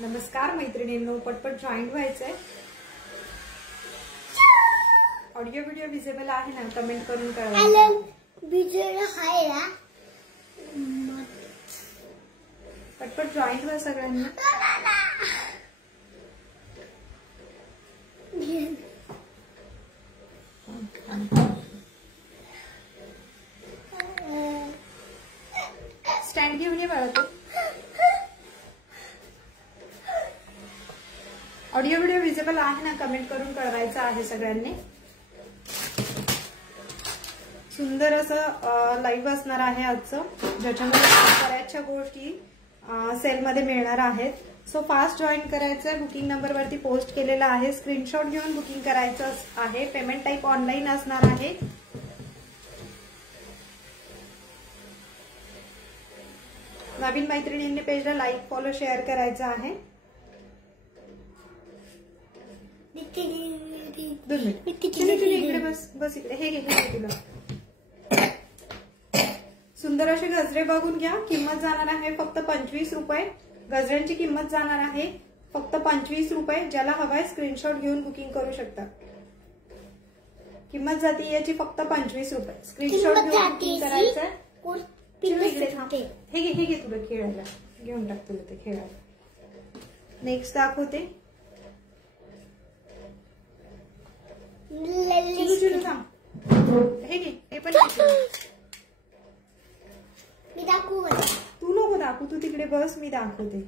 नमस्कार मैत्रिणींनो, पटपट जॉईंट व्हायचंय. ऑडिओ व्हिडिओ विजिबल आहे ना? कमेंट करून कळवा. पटपट जॉईंट व्हा सगळ्यांनी. स्टँड घेऊन ये बाळा. तो ऑडिओ व्हिडिओ विजिबल आहे ना? कमेंट करून कळवायचं आहे सगळ्यांनी. सुंदर असं लाईव्ह असणार आहे आजचं, ज्याच्यामध्ये बऱ्याचशा गोष्टी सेलमध्ये मिळणार आहेत. सो फास्ट जॉईन करायचंय. बुकिंग नंबर वरती पोस्ट केलेला आहे. स्क्रीनशॉट घेऊन बुकिंग करायचं आहे. पेमेंट टाईप ऑनलाईन असणार आहे. नवीन मैत्रिणींनी पेजला लाईक, फॉलो, शेअर करायचं आहे. 2 मिनिट इकडे बस इकडे. हे घे तुला. सुंदर असे गजरे बघून घ्या. किंमत जाणार आहे फक्त 25 रुपये. गजऱ्यांची किंमत जाणार आहे फक्त 25 रुपये. ज्याला हवाय स्क्रीनशॉट घेऊन बुकिंग करू शकता. किंमत जाती याची फक्त 25 रुपये. स्क्रीनशॉट घेऊन बुकिंग करायचंय. हे घे तुला खेळायला. घेऊन टाक तुला ते खेळायला. नेक्स्ट दाखवते. हे घे. हे पण मी दाखवू. तू नको दाखवू. तू तिकडे बस, मी दाखवते.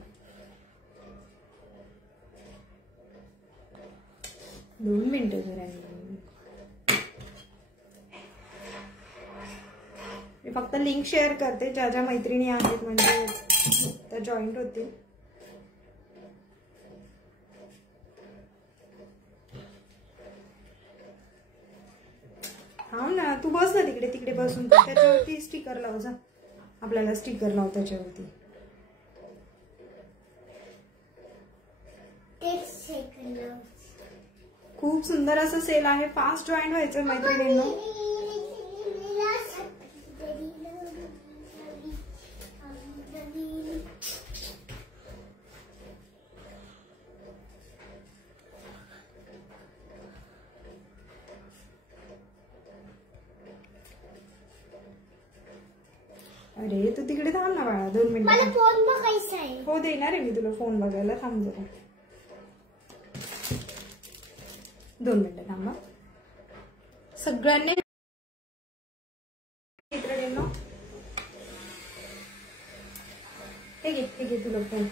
2 मिनिटं जरा. मी फक्त लिंक शेअर करते. ज्या ज्या मैत्रिणी आहेत म्हणजे त्या जॉईंट होतील. हा ना, तू बस ना तिकडे बसून. त्याच्यावरती स्टिकर लाव जा. आपल्याला स्टिकर लाव त्याच्यावरती. खूप सुंदर असं सेल आहे. फास्ट जॉईन व्हायचं मैत्रिणींनो. अरे तू तिकडे थांब ना बाळा. 2 मिनिट. मला फोन बघायचा आहे. हो देणार आहे मी तुला फोन बघायला. थांब जरा. 2 मिनिटं थांबा. सगळ्यांनी मैत्रिणींनो हे घे तुला फोन.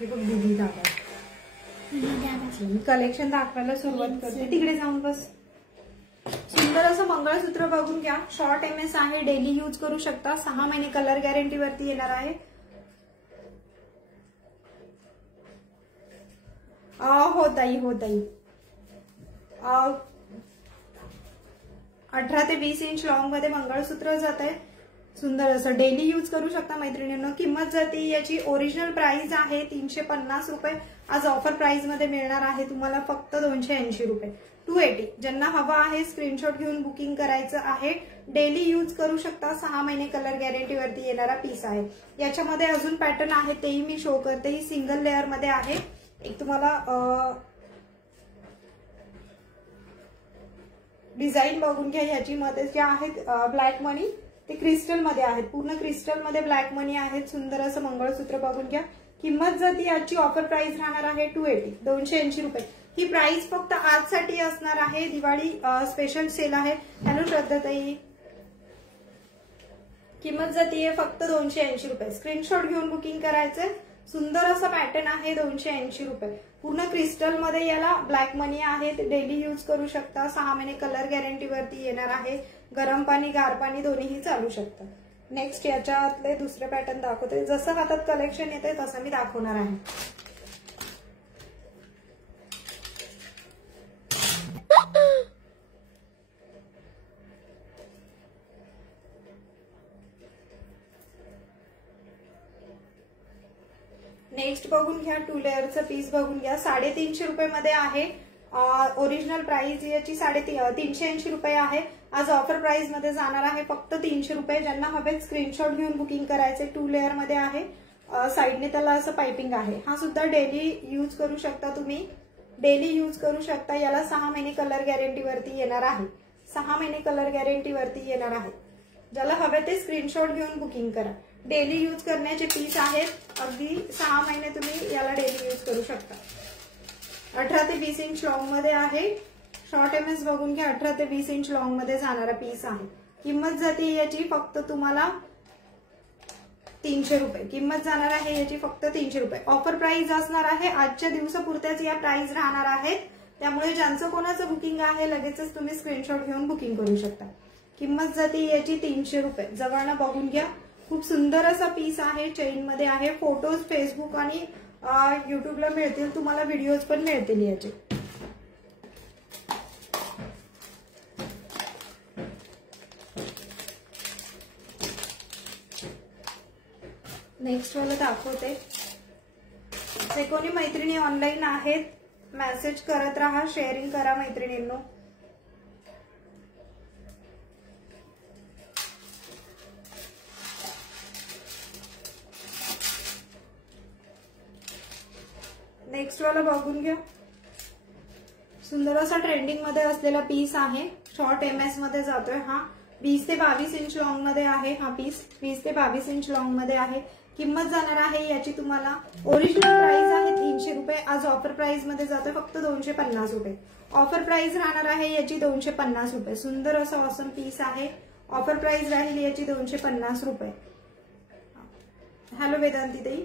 हे बघ दीदी दादा. मी कलेक्शन दाखवायला सुरुवात करते. तिकडे जाऊन बस. सुंदर असं मंगळसूत्र बघून घ्या. शॉर्ट MS आहे. डेली यूज करू शकता. 6 महिने कलर गॅरंटी वरती येणार आहे. हो ताई. 18 ते 20 इंच लॉंग मध्ये मंगळसूत्र जात आहे. सुंदर असं डेली यूज करू शकता मैत्रिणींनो. किंमत जाते याची ओरिजिनल प्राइस आहे 350 रुपये. आज ऑफर प्राइस मध्ये मिळणार आहे तुम्हाला फक्त 280 रुपये. 280. ज्यांना हवा आहे स्क्रीनशॉट घेऊन बुकिंग करायचं आहे. डेली यूज करू शकता. 6 महिने कलर गॅरंटी वरती येणारा पीस आहे. याच्यामध्ये अजून पॅटर्न आहे तेही मी शो करते. ही सिंगल लेअर मध्ये आहे. एक तुम्हाला डिझाईन बघून घ्या. ह्याची मध्ये जे आहेत ब्लॅक मनी ते क्रिस्टल मध्ये आहेत. पूर्ण क्रिस्टल मध्ये ब्लॅक मनी आहेत. सुंदर असं मंगळसूत्र बघून घ्या. किंमत जाती याची ऑफर प्राइस राहणार आहे 280. 280 रुपये. ही प्राइस फक्त आजसाठी असणार आहे. दिवाळी स्पेशल सेल आहे. हॅलो श्रद्धाताई. किंमत जातीये फक्त 280 रुपये. स्क्रीनशॉट घेऊन बुकिंग करायचंय. सुंदर असा पॅटर्न आहे. 280 रुपये. पूर्ण क्रिस्टल मध्ये याला ब्लॅक मनी आहे. डेली यूज करू शकता. 6 महिने कलर गॅरंटी वरती येणार आहे. गरम पाणी, गार पाणी दोन्हीही चालू शकतं. नेक्स्ट याच्यातले दुसरे पॅटर्न दाखवते. जसं हातात कलेक्शन येते तसं मी दाखवणार आहे. नेक्स्ट बघून घ्या. 2 लेअरचं पीस बघून घ्या. 350 रुपये मध्ये आहे. ओरिजिनल प्राइस याची 380 रुपये आहे. आज ऑफर प्राइस मध्ये जाणार आहे फक्त 300 रुपये. ज्यांना हवे स्क्रीनशॉट घेऊन बुकिंग करायचे. 2 लेअर मध्ये आहे. साइडने त्याला असं पाइपिंग आहे. हा सुद्धा डेली यूज करू शकता तुम्ही. डेली यूज करू शकता. याला 6 महिने कलर गॅरंटी वरती येणार आहे. 6 महिने कलर गॅरंटी वरती येणार आहे. ज्याला हवे ते स्क्रीनशॉट घेऊन बुकिंग करा. डेली यूज करण्याचे पीस आहेत. अगदी 6 महिने तुम्ही याला डेली यूज करू शकता. 18 ते 20 इंच लॉंग मध्ये आहे. शॉर्ट एमएस बघून घ्या. 18 ते 20 इंच लॉंग मध्ये जाणारा पीस आहे. किंमत जाते याची फक्त तुम्हाला 300 रुपये. किंमत जाणार आहे याची फक्त 300 रुपये. ऑफर प्राइस असणार आहे. आजच्या दिवसापुरत्याच या प्राइस राहणार आहेत. त्यामुळे ज्यांचं कोणाचं बुकिंग आहे लगेचच तुम्ही स्क्रीनशॉट घेऊन बुकिंग करू शकता. किंमत जाते याची 300 रुपये. जवळनं बघून घ्या. खूप सुंदर असा पीस आहे. चेन मध्ये आहे. फोटोज फेसबुक आणि युट्यूबला मिळतील. तुम्हाला व्हिडिओज पण मिळतील याचे. नेक्स्ट वाला दाखवते. जे कोणी मैत्रिणी ऑनलाईन आहेत मेसेज करत राहा. शेअरिंग करा मैत्रिणींनो. नेक्स्ट वाला बघून घ्या. सुंदर असा ट्रेंडिंग मध्ये असलेला पीस आहे. शॉर्ट एमएस मध्ये जातोय हा. 20 ते 22 इंच लॉंग मध्ये आहे हा पीस. 20 ते 22 इंच लॉंग मध्ये आहे. किंमत जाणार आहे याची तुम्हाला ओरिजिनल प्राइस आहे 300 रुपये. आज ऑफर प्राइस मध्ये जातोय फक्त 250 रुपये. ऑफर प्राइस राहणार आहे याची 250 रुपये. सुंदर असं ऑसम पीस आहे. ऑफर प्राइस राहील याची 250 रुपये. हॅलो वेदांती ताई.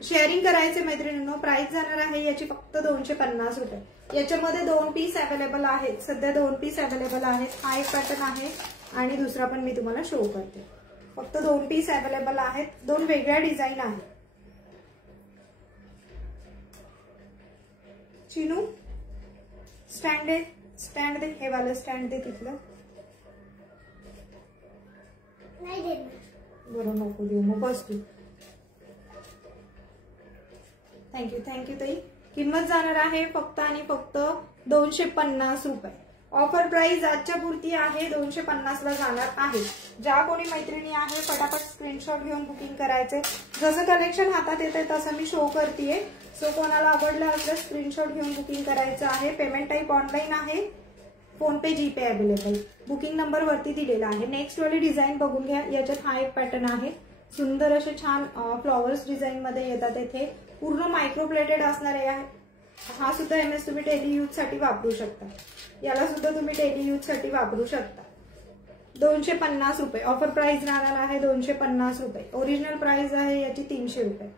शेअरिंग करायचे मैत्रिणींनो. प्राइस जाणार आहे याची फक्त 250 रुपये. याच्यामध्ये 2 पीस अवेलेबल आहेत. सध्या 2 पीस अवेलेबल आहेत. हा एक पॅटर्न आहे आणि दुसरा पण मी तुम्हाला शो करते. फक्त 2 पीस अवेलेबल आहेत. 2 वेगळ्या डिझाईन आहेत. चिनू स्टँड दे. स्टँड दे. हे वाला स्टँड दे तिथलं. नाही देत. बरं नको देऊ मग बस तू. थँक्यू थँक्यू ताई. किंमत जाणार आहे फक्त आणि फक्त 250 रुपये. ऑफर प्राइस आजच्या पुरती आहे. 250 ला जाणार आहे. ज्या कोणी मैत्रिणी आहे फटाफट स्क्रीनशॉट घेऊन बुकिंग करायचे. जसं कलेक्शन हातात येते तसं मी शो करतेय. सो कोणाला आवडलं असलं स्क्रीनशॉट घेऊन बुकिंग करायचं आहे. पेमेंट टाईप ऑनलाईन आहे. फोन पे जीपे अवेलेबल. बुकिंग नंबर वरती दिलेला आहे. नेक्स्ट वाली डिझाईन बघून घ्या. याच्यात हा एक पॅटर्न आहे. सुंदर असे छान फ्लॉवर्स डिझाईन मध्ये येतात. येथे पूर्ण मायक्रो प्लेटेड असणारे आहे. हा सुद्धा एमएस तुम्ही डेली यूज साठी वापरू शकता. याला सुद्धा तुम्ही डेली यूज साठी वापरू शकता. 250 रुपये. ऑफर प्राइस राहणार आहे 250 रुपये. ओरिजिनल प्राइस आहे याची 300 रुपये.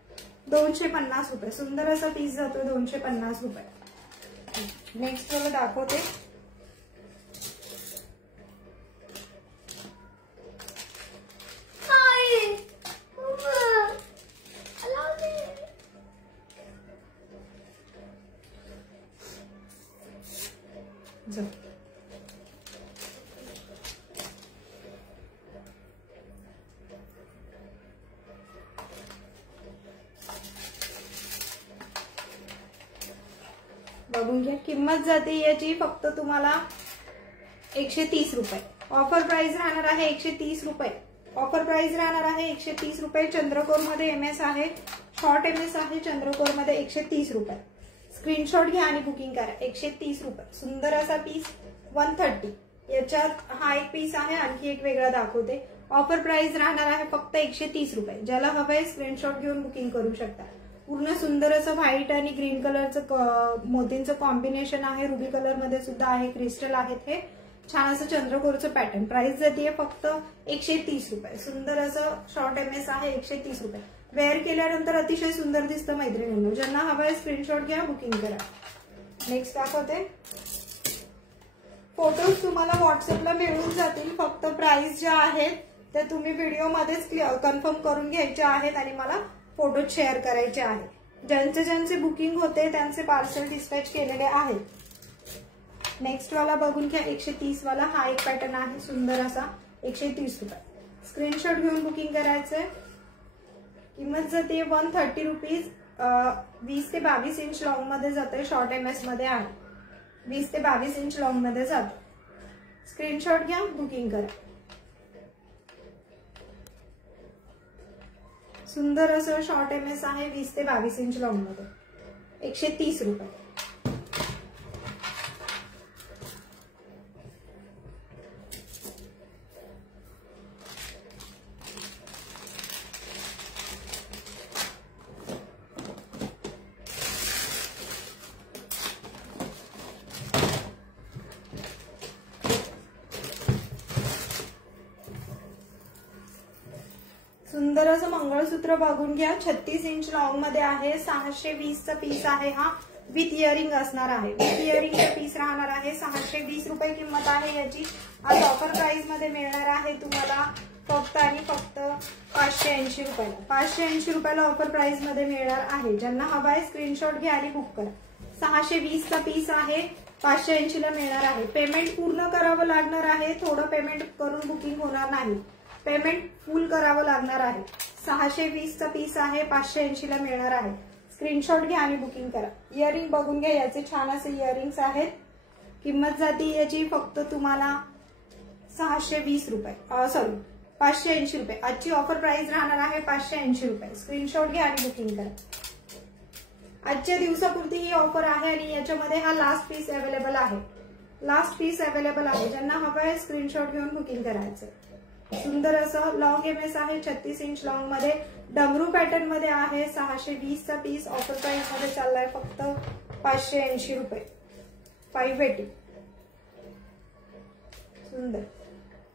250 रुपये. सुंदर असा पीस जातो 250 रुपये. नेक्स्ट वाला दाखवते. बघून घ्या. किंमत जाते याची फक्त तुम्हाला 130 रुपये. ऑफर प्राइस राहणार आहे 130 रुपये. ऑफर प्राइस राहणार आहे 130 रुपये. चंद्रकोर मध्ये एमएस आहे. शॉर्ट एमएस आहे. चंद्रकोर मध्ये 130 रुपये. स्क्रीनशॉट घ्या आणि बुकिंग करा. 130 रुपये. सुंदर असा पीस 130. याच्यात हा एक पीस आहे. आणखी एक वेगळा दाखवते. ऑफर प्राइस राहणार आहे फक्त 130 रुपये. ज्याला हवंय स्क्रीनशॉट घेऊन बुकिंग करू शकता. पूर्ण सुंदर असं व्हाईट आणि ग्रीन कलरचं मोतींचं कॉम्बिनेशन आहे. रुबी कलर मध्ये सुद्धा आहे. क्रिस्टल आहेत. हे छान असं चंद्रकोरचं पॅटर्न. प्राइस जाते फक्त 130 रुपये. सुंदर असं शॉर्ट एमएस आहे. 130 रुपये. वेअर केल्यानंतर अतिशय सुंदर दिसतं मैत्रिणींनो. ज्यांना हवंय स्क्रीनशॉट घ्या बुकिंग करा. नेक्स्ट दाखवते. फोटोज तुम्हाला व्हॉट्सअपला मिळून जातील. फक्त प्राइस ज्या आहेत त्या तुम्ही व्हिडिओमध्येच कन्फर्म करून घ्यायच्या आहेत आणि मला फोटो शेअर करायचे आहे. ज्यांचे बुकिंग होते त्यांचे पार्सल डिस्पॅच केलेले आहेत. नेक्स्ट वाला बघून घ्या. 130 वाला हा एक पॅटर्न आहे. सुंदर असा 130 रुपये. स्क्रीनशॉट घेऊन बुकिंग करायचंय. किंमत जाते 130 रुपीज. 20 ते 22 इंच लॉंग मध्ये जाते. शॉर्ट एमएस मध्ये आहे. 20 ते 22 इंच लॉंग मध्ये जातो. स्क्रीनशॉट घ्या, बुकिंग करा. सुंदर असं शॉर्ट MS आहे 20 ते 22 इंच लॉंग मध्ये. 130 रुपये. सुंदर असं मंगळसूत्र बघून घ्या. 36 इंच लॉंग मध्ये आहे. 620 चा पीस आहे. हा विथ इयरिंग असणार आहे. विथ इयरिंगचा पीस राहणार आहे. 620 रुपये किंमत आहे याची. आज ऑफर प्राइस मध्ये मिळणार आहे तुम्हाला फक्त आणि फक्त 580 रुपयाला. 580 रुपयाला ऑफर प्राइस मध्ये मिळणार आहे. ज्यांना हवा आहे स्क्रीनशॉट घ्या आणि बुक करा. 620 चा पीस आहे. 580 ला मिळणार आहे. पेमेंट पूर्ण करावं लागणार आहे. थोडं पेमेंट करून बुकिंग होणार नाही. पेमेंट फुल करावं लागणार आहे. 620 चा पीस आहे. 580 ला मिळणार आहे. स्क्रीनशॉट घ्या आणि बुकिंग करा. इयरिंग बघून घ्या. याचे छान असे इयरिंग्स आहेत. किंमत जाती याची फक्त तुम्हाला 620 रुपये, सॉरी 580 रुपये. आजची ऑफर प्राइस राहणार आहे 580 रुपये. स्क्रीनशॉट घ्या आणि बुकिंग करा. आजच्या दिवसापुरती ही ऑफर आहे आणि याच्यामध्ये हा लास्ट पीस अवेलेबल आहे. लास्ट पीस अवेलेबल आहे. ज्यांना हवा आहे स्क्रीनशॉट घेऊन बुकिंग करायचं. सुंदर असं लॉंग MS आहे. 36 इंच लॉंग मध्ये डमरू पॅटर्न मध्ये आहे. 620 चा पीस ऑफर प्राइस मध्ये चाललाय फक्त 580 रुपये. 580. सुंदर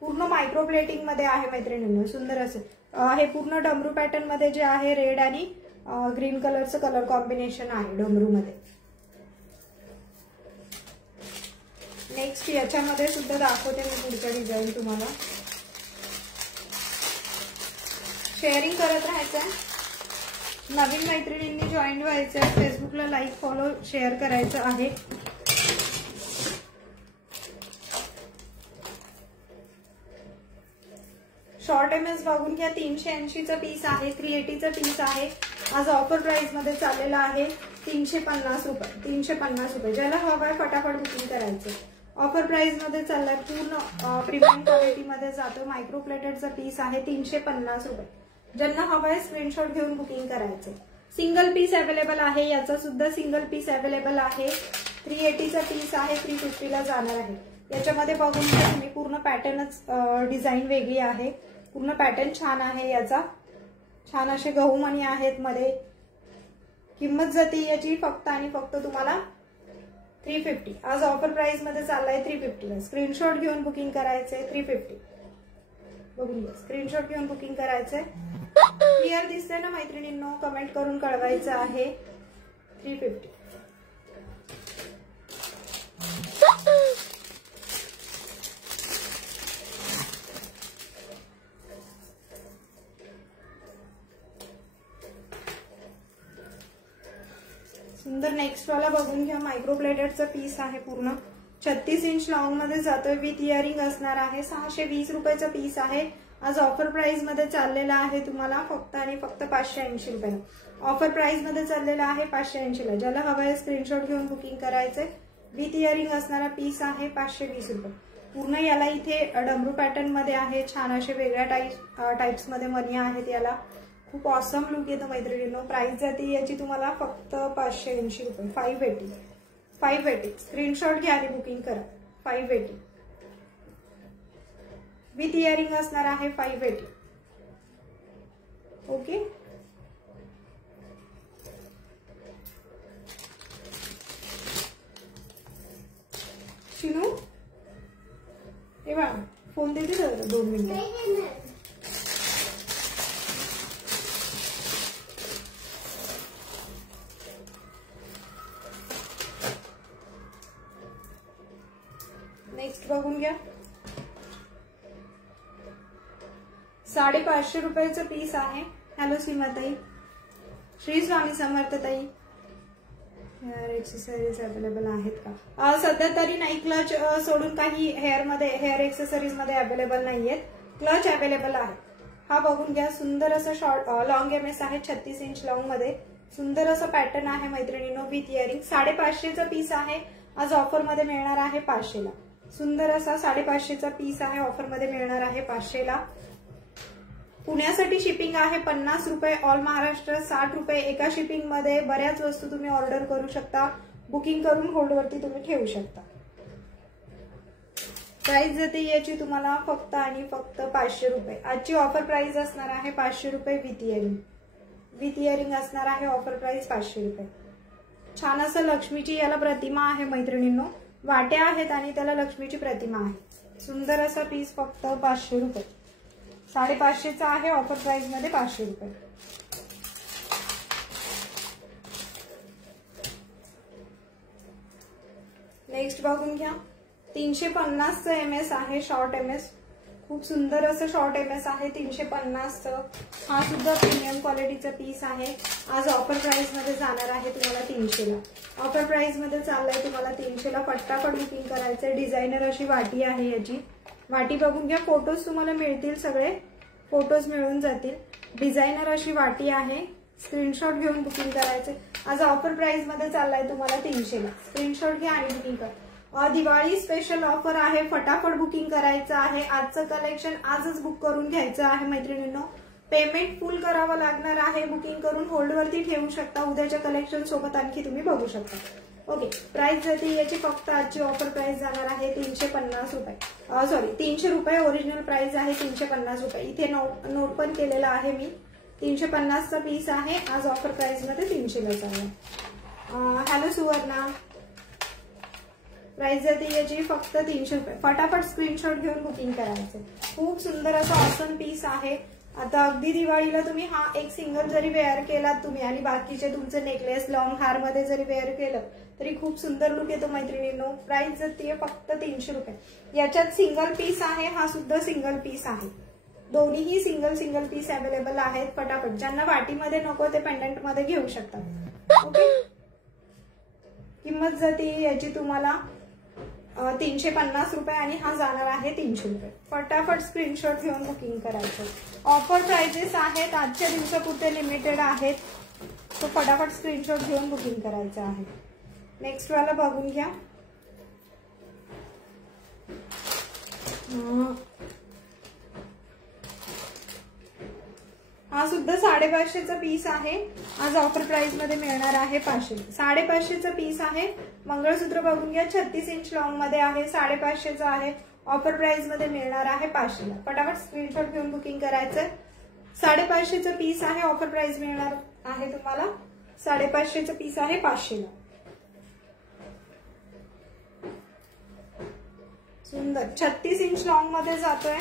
पूर्ण मायक्रो प्लेटिंग मध्ये आहे मैत्रिणींनो. सुंदर असं हे पूर्ण डमरू पॅटर्न मध्ये जे आहे रेड आणि ग्रीन कलरचं कलर कॉम्बिनेशन आहे डमरू मध्ये. नेक्स्ट याच्यामध्ये सुद्धा दाखवते मी पुढच्या डिझाईन तुम्हाला. शेअरिंग करत राहायचंय. नवीन मैत्रिणींनी जॉईन व्हायचंय. फेसबुकला लाईक फॉलो शेअर करायचं आहे. शॉर्ट MS बघून घ्या. 380 चा पीस आहे. 380 चा पीस आहे. आज ऑफर प्राइस मध्ये चाललेला आहे 350 रुपये. 350 रुपये. ज्याला हवं आहे फटाफट बुकिंग करायचं. ऑफर प्राइस मध्ये चाललाय. पूर्ण प्रीमियम क्वालिटी मध्ये जातो. मायक्रो प्लेटेडचा पीस आहे. 350 रुपये. ज्यांना हवं आहे स्क्रीनशॉट घेऊन बुकिंग करायचं. सिंगल पीस अवेलेबल आहे. याचा सुद्धा सिंगल पीस अवेलेबल आहे. 380 चा पीस आहे. 350 ला जाणार आहे. याच्यामध्ये बघून घ्या तुम्ही पूर्ण पॅटर्नच डिझाईन वेगळी आहे. पूर्ण पॅटर्न छान आहे याचा. छान असे गहूमणी आहेत मध्ये. किंमत जाते याची फक्त आणि फक्त तुम्हाला 350. आज ऑफर प्राइस मध्ये चाललाय 350 ला. स्क्रीनशॉट घेऊन बुकिंग करायचंय. 350 बघून घ्या. स्क्रीनशॉट घेऊन बुकिंग करायचंय. क्लिअर दिसतंय ना मैत्रिणींनो? कमेंट करून कळवायचं आहे. 350. सुंदर नेक्स्ट वाला बघून घ्या. मायक्रो प्लेटेडचा पीस आहे. पूर्ण 36 इंच लॉंग मध्ये जातोय. विथ इयरिंग असणार आहे. 620 रुपयाचा पीस आहे. आज ऑफर प्राइस मध्ये चाललेला आहे तुम्हाला फक्त आणि फक्त 580 रुपयाला. ऑफर प्राइस मध्ये चाललेला आहे 580 ला. ज्याला हवं आहे स्क्रीनशॉट घेऊन बुकिंग करायचंय. विथ इयरिंग असणारा पीस आहे 520 रुपये. पूर्ण याला इथे डमरू पॅटर्न मध्ये आहे. छान असे वेगळ्या टाइप्स मध्ये मनी आहेत याला. खूप ऑसम लुक येतो मैत्रिणींनो. प्राइस जाते याची तुम्हाला फक्त 580 रुपये. 580. 580. स्क्रीनशॉट घ्या आणि बुकिंग करा. 580 विथ इयरिंग असणार आहे. 580. ओके. शिनू हे बघा फोन देते जरा 2 मिनिटं. नेक्स्ट बघून घ्या. 550 रुपयाचं पीस आहे. हॅलो सीमाताई. श्री स्वामी समर्थ ताई. हेअर एक्सेसरीज अवेलेबल आहेत का? सध्या तरी नाही. क्लच सोडून काही हेअर एक्सेसरीज मध्ये अवेलेबल नाहीयेत. क्लच अवेलेबल आहे. हा बघून घ्या. सुंदर असं शॉर्ट लॉंग MS आहे. 36 इंच लॉंग मध्ये सुंदर असं पॅटर्न आहे मैत्रिणींनो. With earring. 550चा पीस आहे. आज ऑफर मध्ये मिळणार आहे 500 ला। सुंदर असा 550चा पीस आहे, ऑफर मध्ये मिळणार आहे 500 ला। पुण्यासाठी शिपिंग आहे 50 रुपये, ऑल महाराष्ट्र 60 रुपये। एका शिपिंग मध्ये बऱ्याच वस्तू तुम्ही ऑर्डर करू शकता, बुकिंग करून होल्ड वरती तुम्ही ठेवू शकता। प्राइस जाते याची तुम्हाला फक्त आणि फक्त 500 रुपये। आजची ऑफर प्राइस असणार आहे 500 रुपये विथ इयरिंग असणार आहे, ऑफर प्राइस 500 रुपये। छान असं लक्ष्मीची याला प्रतिमा आहे मैत्रिणींनो, वाट्या आहेत आणि त्याला लक्ष्मीची प्रतिमा आहे। सुंदर असा पीस फक्त 500 रुपये, 550चा आहे, ऑफर प्राइस मध्ये 500 रुपये। नेक्स्ट बघून घ्या, 350चं एमएस आहे, शॉर्ट एमएस। खूप सुंदर असं शॉर्ट एमएस आहे 350चं। हा सुद्धा प्रीमियम क्वालिटीचा पीस आहे। आज ऑफर प्राइस मध्ये जाणार आहे तुम्हाला 300 ला। ऑफर प्राइस मध्ये चाललाय तुम्हाला 300 ला। फटाफट बुकिंग करायचंय। डिझायनर अशी वाटी आहे याची, वाटी बघून घ्या, फोटोज तुम्हाला मिळतील, सगळे फोटोज मिळून जातील। डिझायनर अशी वाटी आहे, स्क्रीनशॉट घेऊन बुकिंग करायचे। आज ऑफर प्राइस मध्ये चाललाय तुम्हाला 300 ला। स्क्रीनशॉट घ्या आणि बुकिंग करा। दिवाळी स्पेशल ऑफर आहे, फटाफट बुकिंग करायचं आहे। आजचं कलेक्शन आजच बुक करून घ्यायचं आहे मैत्रिणींनो। पेमेंट फुल करावं लागणार आहे, बुकिंग करून होल्ड वरती ठेवू शकता। उद्याच्या कलेक्शन सोबत आणखी तुम्ही बघू शकता। ओके, प्राइस जाते याची फक्त आजची ऑफर प्राइस जाणार आहे 350 रुपये, सॉरी 300 रुपये। ओरिजिनल प्राइस आहे 350 रुपये। इथे नोट पण केलेला आहे मी, 350चा पीस आहे। आज ऑफर प्राइस मध्ये 300 ला चालू। हॅलो सुवर्णा, प्राइस जाते याची फक्त 300 रुपये। फटाफट स्क्रीनशॉट घेऊन बुकिंग करायचं। खूप सुंदर असा ऑसम पीस आहे। आता अगदी दिवाळीला तुम्ही हा एक सिंगल जरी वेअर केलात तुम्ही आणि बाकीचे तुमचे नेकलेस लॉंग हार मध्ये जरी वेअर केलं तरी खूप सुंदर लुक येतो मैत्रिणींनो। प्राइस जाते फक्त 300 रुपये। याच्यात सिंगल पीस आहे, हा सुद्धा सिंगल पीस आहे। दोन्हीही सिंगल पीस अवेलेबल आहेत। फटाफट ज्यांना वाटीमध्ये नको ते पेंडंट मध्ये घेऊ शकतात। ओके, किंमत जाते याची तुम्हाला 350 रुपये आणि हा जाणार आहे 300 रुपये। फटाफट स्क्रीनशॉट घेऊन बुकिंग करायचं। ऑफर प्राइजेस आहेत, आजच्या दिवसापुरते लिमिटेड आहेत, तो फटाफट स्क्रीनशॉट घेऊन बुकिंग करायचं आहे। नेक्स्ट वाला बघून घ्या, हा सुद्धा 550चा पीस आहे। आज ऑफर प्राइस मध्ये मिळणार आहे 500। 550चा पीस आहे। मंगळसूत्र बघून घ्या, 36 इंच लॉंग मध्ये आहे, 550चा आहे। ऑफर प्राइस मध्ये मिळणार आहे 500 ला। फटाफट स्क्रीनशॉट घेऊन बुकिंग करायचं। 550चा पीस आहे, ऑफर प्राइस मिळणार आहे तुम्हाला 550चा पीस आहे 500 ला। सुंदर 36 इंच लॉंग मध्ये जातोय।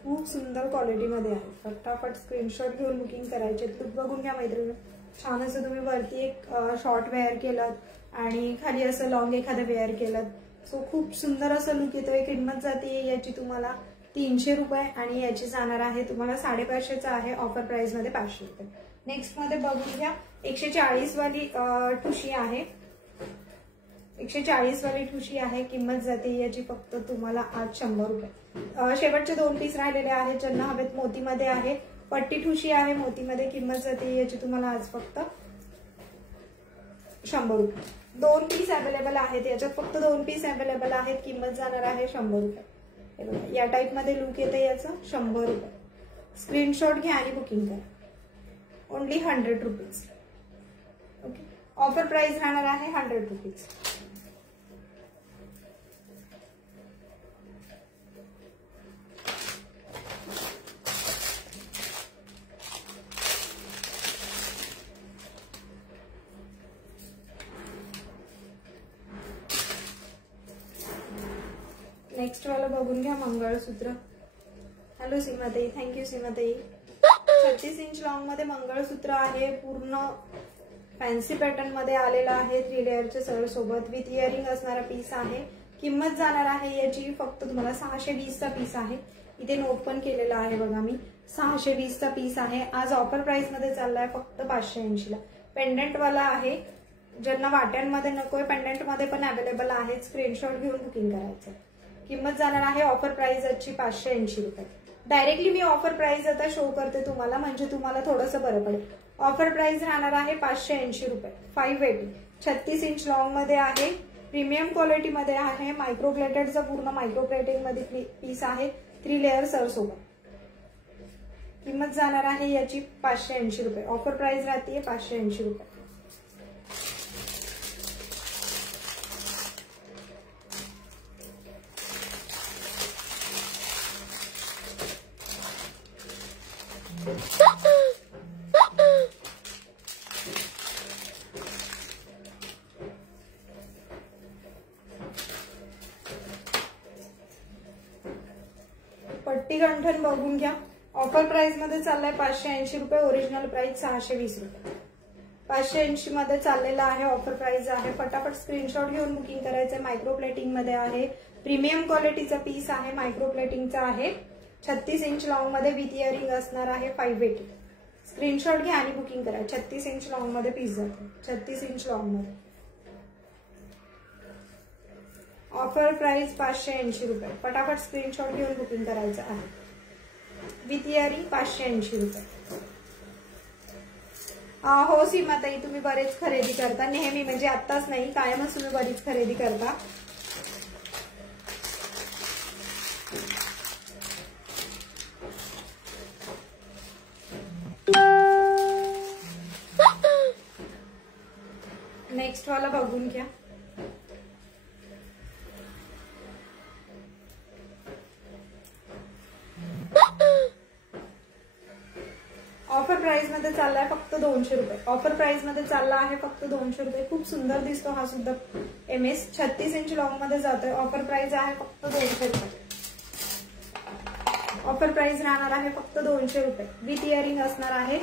खूप सुंदर क्वालिटी मध्ये आहे। फटाफट स्क्रीनशॉट घेऊन बुकिंग करायचे। लुक बघून घ्या मैत्रिणी, छान असं तुम्ही वरती एक शॉर्ट वेअर केलं आणि खाली असं लॉंग एखादं वेअर केलं, सो खूप सुंदर असं लुक येतोय। किंमत जाते याची तुम्हाला 300 रुपये आणि याची जाणार आहे तुम्हाला 550चा आहे, ऑफर प्राइस मध्ये 500 रुपये। नेक्स्ट मध्ये बघून घ्या, 140 वाली ठुशी आहे, 140 वाली ठुशी आहे। किंमत जाते याची फक्त तुम्हाला आज 100 रुपये। शेवटचे 2 पीस राहिलेले आहेत, ज्यांना हवेत मोतीमध्ये आहे, पट्टी ठुशी आहे मोतीमध्ये। किंमत जाते याची तुम्हाला आज फक्त 100 रुपये। 2 पीस अवेलेबल आहेत, याच्यात फक्त 2 पीस अवेलेबल आहेत। किंमत जाणार आहे 100 रुपये। या टाइप मध्ये लुक येते याचं, 100 रुपये। स्क्रीनशॉट घ्या आणि बुकिंग करा। Only 100 rupees. Okay, offer price राहणार आहे 100 रुपीज। नेक्स्ट वाला बघून घ्या, मंगळसूत्र। हॅलो सीमाताई, थँक्यू सीमाताई। 36 इंच लॉंग मध्ये मंगळसूत्र आहे, पूर्ण फॅन्सी पॅटर्न मध्ये आलेला आहे, 3 लेअरच्या सर सोबत विथ इयरिंग असणारा पीस आहे। किंमत जाणार आहे याची फक्त तुम्हाला 620चा पीस आहे। इथे नोट पण केलेला आहे बघा मी, 620चा पीस आहे। आज ऑफर प्राइस मध्ये चाललाय फक्त 580 ला। पेंडंट वाला आहे, ज्यांना वाट्यांमध्ये नकोय पेंडंटमध्ये पण अवेलेबल आहे, स्क्रीनशॉट घेऊन बुकिंग करायचं. किंमत जाणार आहे ऑफर प्राइस आजची 580 रुपये. डायरेक्टली मी ऑफर प्राइस आता शो करते तुम्हाला, म्हणजे तुम्हाला थोडंसं बरं पडेल. ऑफर प्राइस राहणार आहे 580 रुपये. 580 36 इंच लॉंग मध्ये आहे, प्रीमियम क्वालिटी मध्ये आहे, मायक्रो प्लेटेडचा पूर्ण मायक्रो प्लेटिंग मध्ये पीस आहे, 3 लेअर सर सोबत. किंमत जाणार आहे याची 580 रुपये. ऑफर प्राइस राहते 580 रुपये. पट्टी गंठन बघून घ्या. ऑफर प्राइस मध्ये चाललाय 580 रुपये, ओरिजिनल प्राइस 620 रुपये. 580 मध्ये चाललेला आहे, ऑफर प्राइस आहे. फटाफट स्क्रीनशॉट घेऊन बुकिंग करायचंय. मायक्रो प्लेटिंग मध्ये आहे, प्रीमियम क्वालिटीचा पीस आहे, मायक्रो प्लेटिंगचा आहे, 36 इंच लॉंग मध्ये विथ इयरिंग असणार आहे. 580. स्क्रीनशॉट घ्या आणि बुकिंग करा. 36 इंच लॉंग मध्ये पीस जातो, 36 इंच लॉंग मध्ये. ऑफर प्राइस 580 रुपये. फटाफट स्क्रीनशॉट घेऊन बुकिंग करायचं आहे. विथ इयरिंग 580 रुपये. हो सीमाताई, तुम्ही बरेच खरेदी करता नेहमी, म्हणजे आत्ताच नाही, कायमच तुम्ही बरीच खरेदी करता. नेक्स्ट वाला बघून घ्या. ऑफर प्राइस मध्ये चाललाय फक्त 200 रुपये. ऑफर प्राइस मध्ये चालला आहे फक्त 200 रुपये. खूप सुंदर दिसतो हा सुद्धा MS. 36 इंच लॉंग मध्ये जातोय. ऑफर प्राइस आहे फक्त 200 रुपये. ऑफर प्राइस राहणार आहे फक्त 200 रुपये. विथ इयरिंग असणार आहे.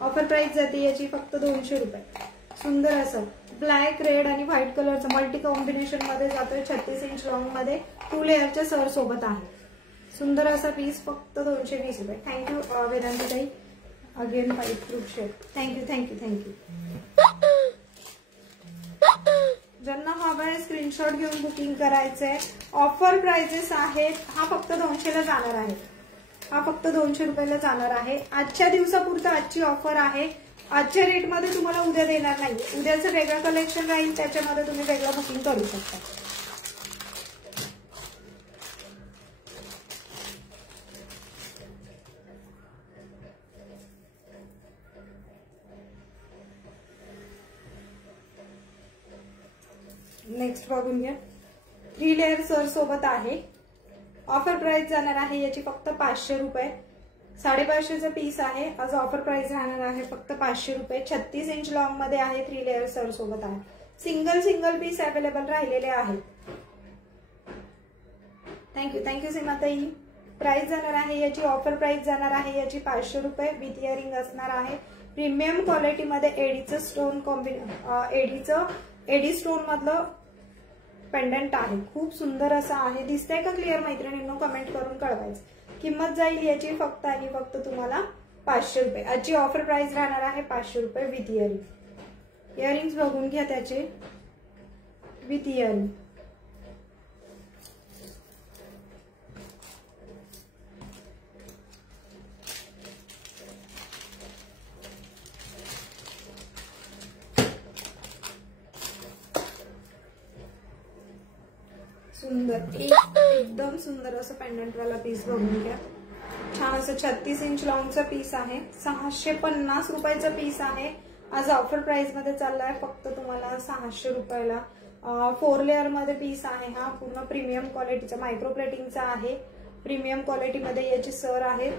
ऑफर प्राइस जाते याची फक्त 200 रुपये. सुंदर असं ब्लॅक, रेड आणि व्हाईट कलरचं मल्टी कॉम्बिनेशन मध्ये जातोय. 36 इंच लॉंग मध्ये 2 लेअरच्या सर सोबत आहे. सुंदर असा पीस फक्त 220 रुपये. थँक्यू वेदांतीताई. Again white fruit shade. Thank you thank you thank you. ज्यांना हवंय स्क्रीनशॉट घेऊन बुकिंग करायचंय. ऑफर प्राइजेस आहेत. हा फक्त 200 ला जाणार आहे. हा फक्त 200 रुपयाला जाणार आहे. आजच्या दिवसापुरतं आजची ऑफर आहे. आजच्या रेटमध्ये तुम्हाला उद्या देणार नाही. उद्याचं वेगळं कलेक्शन राहील, त्याच्यामध्ये तुम्ही वेगळं बुकिंग करू शकता. नेक्स्ट बघून घ्या. 3 लेअर सर सोबत आहे. ऑफर प्राइस जाणार आहे याची फक्त 500 रुपये. 550चा पीस आहे. आज ऑफर प्राइस राहणार आहे फक्त 500 रुपये. 36 इंच लॉंग मध्ये आहे. 3 लेअर सर सोबत आहे. सिंगल पीस अवेलेबल राहिलेले आहेत. थँक्यू सीमाताई. प्राइस जाणार आहे याची, ऑफर प्राइस जाणार आहे याची 500 रुपये. विथ इयरिंग असणार आहे. प्रीमियम क्वालिटी मध्ये एडीचं स्टोन एडी स्टोन मधलं पेंडंट आहे. खूप सुंदर असं आहे. दिसतंय का क्लिअर मैत्रिणींनो? कमेंट करून कळवायचं. किंमत जाईल याची फक्त आणि फक्त तुम्हाला 500 रुपये. आजची ऑफर प्राइस राहणार आहे 500 रुपये विथ इयरिंग. इयरिंग्स बघून घ्या त्याचे विथ इयरिंग. सुंदर एकदम सुंदर असं पेंडंट वाला पीस बघून घ्या. छान असं 36 इंच लॉंगचा पीस आहे. 650 रुपयाचा पीस आहे. आज ऑफर प्राइस मध्ये चाललाय फक्त तुम्हाला 600 रुपयाला. 4 लेअर मध्ये पीस आहे. हा पूर्ण प्रीमियम क्वालिटीचा मायक्रो प्लेटिंगचा आहे. प्रीमियम क्वालिटी मध्ये याचे सर आहेत.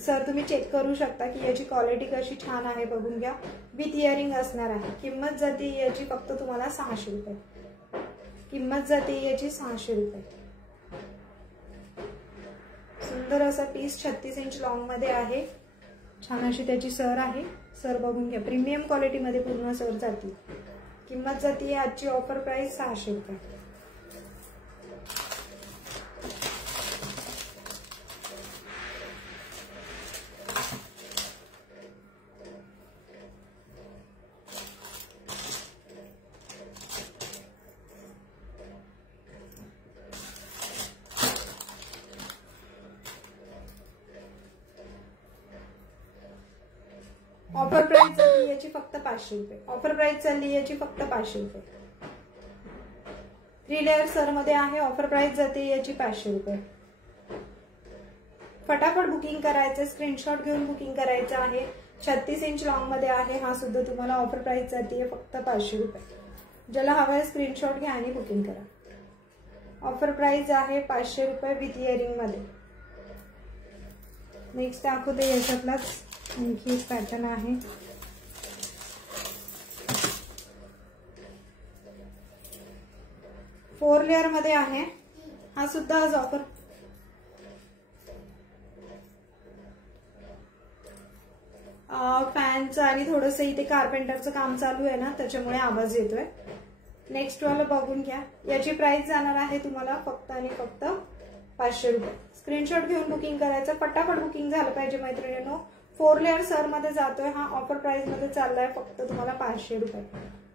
सर तुम्ही चेक करू शकता की याची क्वालिटी कशी छान आहे बघून घ्या. विथ इयरिंग असणार आहे. किंमत जाते याची फक्त तुम्हाला 600 रुपये. किंमत जाते याची 600 रुपये. सुंदर असा पीस 36 इंच लॉंग मध्ये आहे. छान अशी त्याची सर आहे. सर बघून घ्या. प्रीमियम क्वालिटी मध्ये पूर्ण सर जाते. किंमत जाते आजची ऑफर प्राइस 600 रुपये. ऑफर प्राइस चालली याची फक्त 500 रुपये. ऑफर प्राइस चालली याची फक्त 500 रुपये. 3 लेअर सर मध्ये आहे. ऑफर प्राइस जाते याची 500 रुपये. फटाफट बुकिंग करायचं, स्क्रीनशॉट घेऊन बुकिंग करायचं आहे. 36 इंच लॉंग मध्ये आहे. हा सुद्धा तुम्हाला ऑफर प्राइस जाते फक्त 500 रुपये. ज्याला हवंय स्क्रीनशॉट घ्या आणि बुकिंग करा. ऑफर प्राइस आहे 500 रुपये विथ इयरिंग मध्ये. नेक्स्ट दाखवते याच्यातलाच आणखी एक पॅटर्न आहे. फोर लेअर मध्ये आहे. हा सुद्धा आज ऑफर फॅनचं आणि थोडंसं इथे कार्पेंटरचं काम चालू आहे ना, त्याच्यामुळे आवाज येतोय. नेक्स्ट वाला बघून घ्या. याची प्राइस जाणार आहे तुम्हाला फक्त आणि फक्त 500 रुपये. स्क्रीनशॉट घेऊन बुकिंग करायचं. फटाफट बुकिंग झालं पाहिजे मैत्रिणींनो. 4 लेअर सर मध्ये जातोय. हा ऑफर प्राइस मध्ये चाललाय फक्त तुम्हाला 500 रुपये.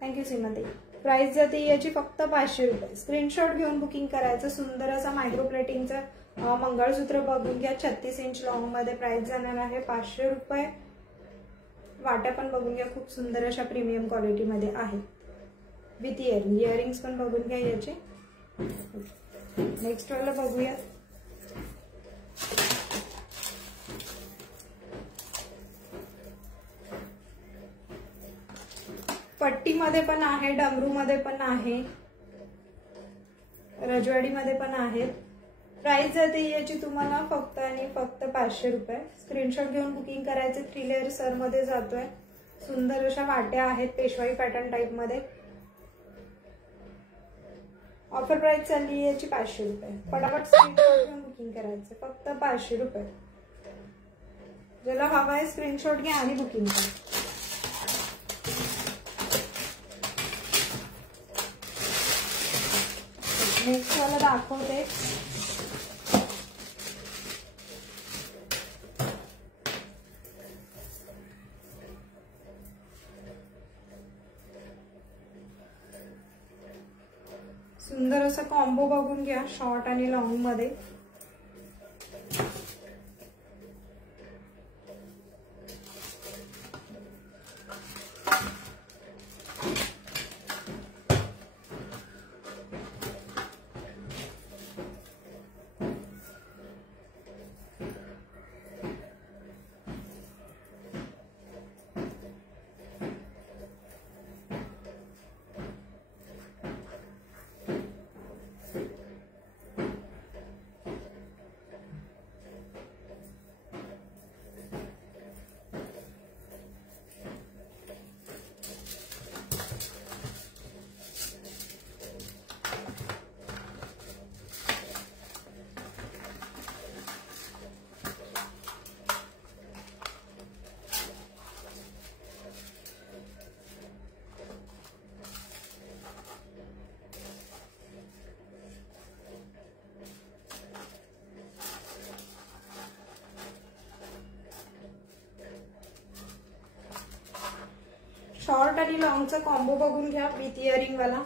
थँक्यू सीमाताई. प्राइस जाते याची फक्त 500 रुपये. स्क्रीनशॉट घेऊन बुकिंग करायचं. सुंदर असा मायक्रो प्लेटिंगचं मंगळसूत्र बघून घ्या. 36 इंच लॉंग मध्ये प्राइस जाणार आहे 500 रुपये. वाट्या पण बघून घ्या. खूप सुंदर अशा प्रीमियम क्वालिटी मध्ये आहे विथ इयरिंग. इयरिंग्स पण बघून घ्या याचे. नेक्स्ट वाला बघूया. पट्टीमध्ये पण आहे, डमरू मध्ये पण आहे, रजवाडी मध्ये पण आहेत. प्राइस जाते याची तुम्हाला फक्त आणि फक्त 500 रुपये. स्क्रीनशॉट घेऊन बुकिंग करायचे. 3 लेअर सर मध्ये जातोय. सुंदर अशा वाट्या आहेत पेशवाई पॅटर्न टाइप मध्ये. ऑफर प्राइस चालली याची 500 रुपये. फटाफट स्क्रीनशॉट घेऊन बुकिंग करायचं फक्त 500 रुपये. ज्याला हवा आहे स्क्रीनशॉट घ्या आणि बुकिंग करा. नेक्स्ट वाला दाखवते. सुंदर असा कॉम्बो बघून घ्या. शॉर्ट आणि लॉंग मध्ये. शॉर्ट आणि लॉंगचा कॉम्बो बघून घ्या विथ इयरिंग वाला.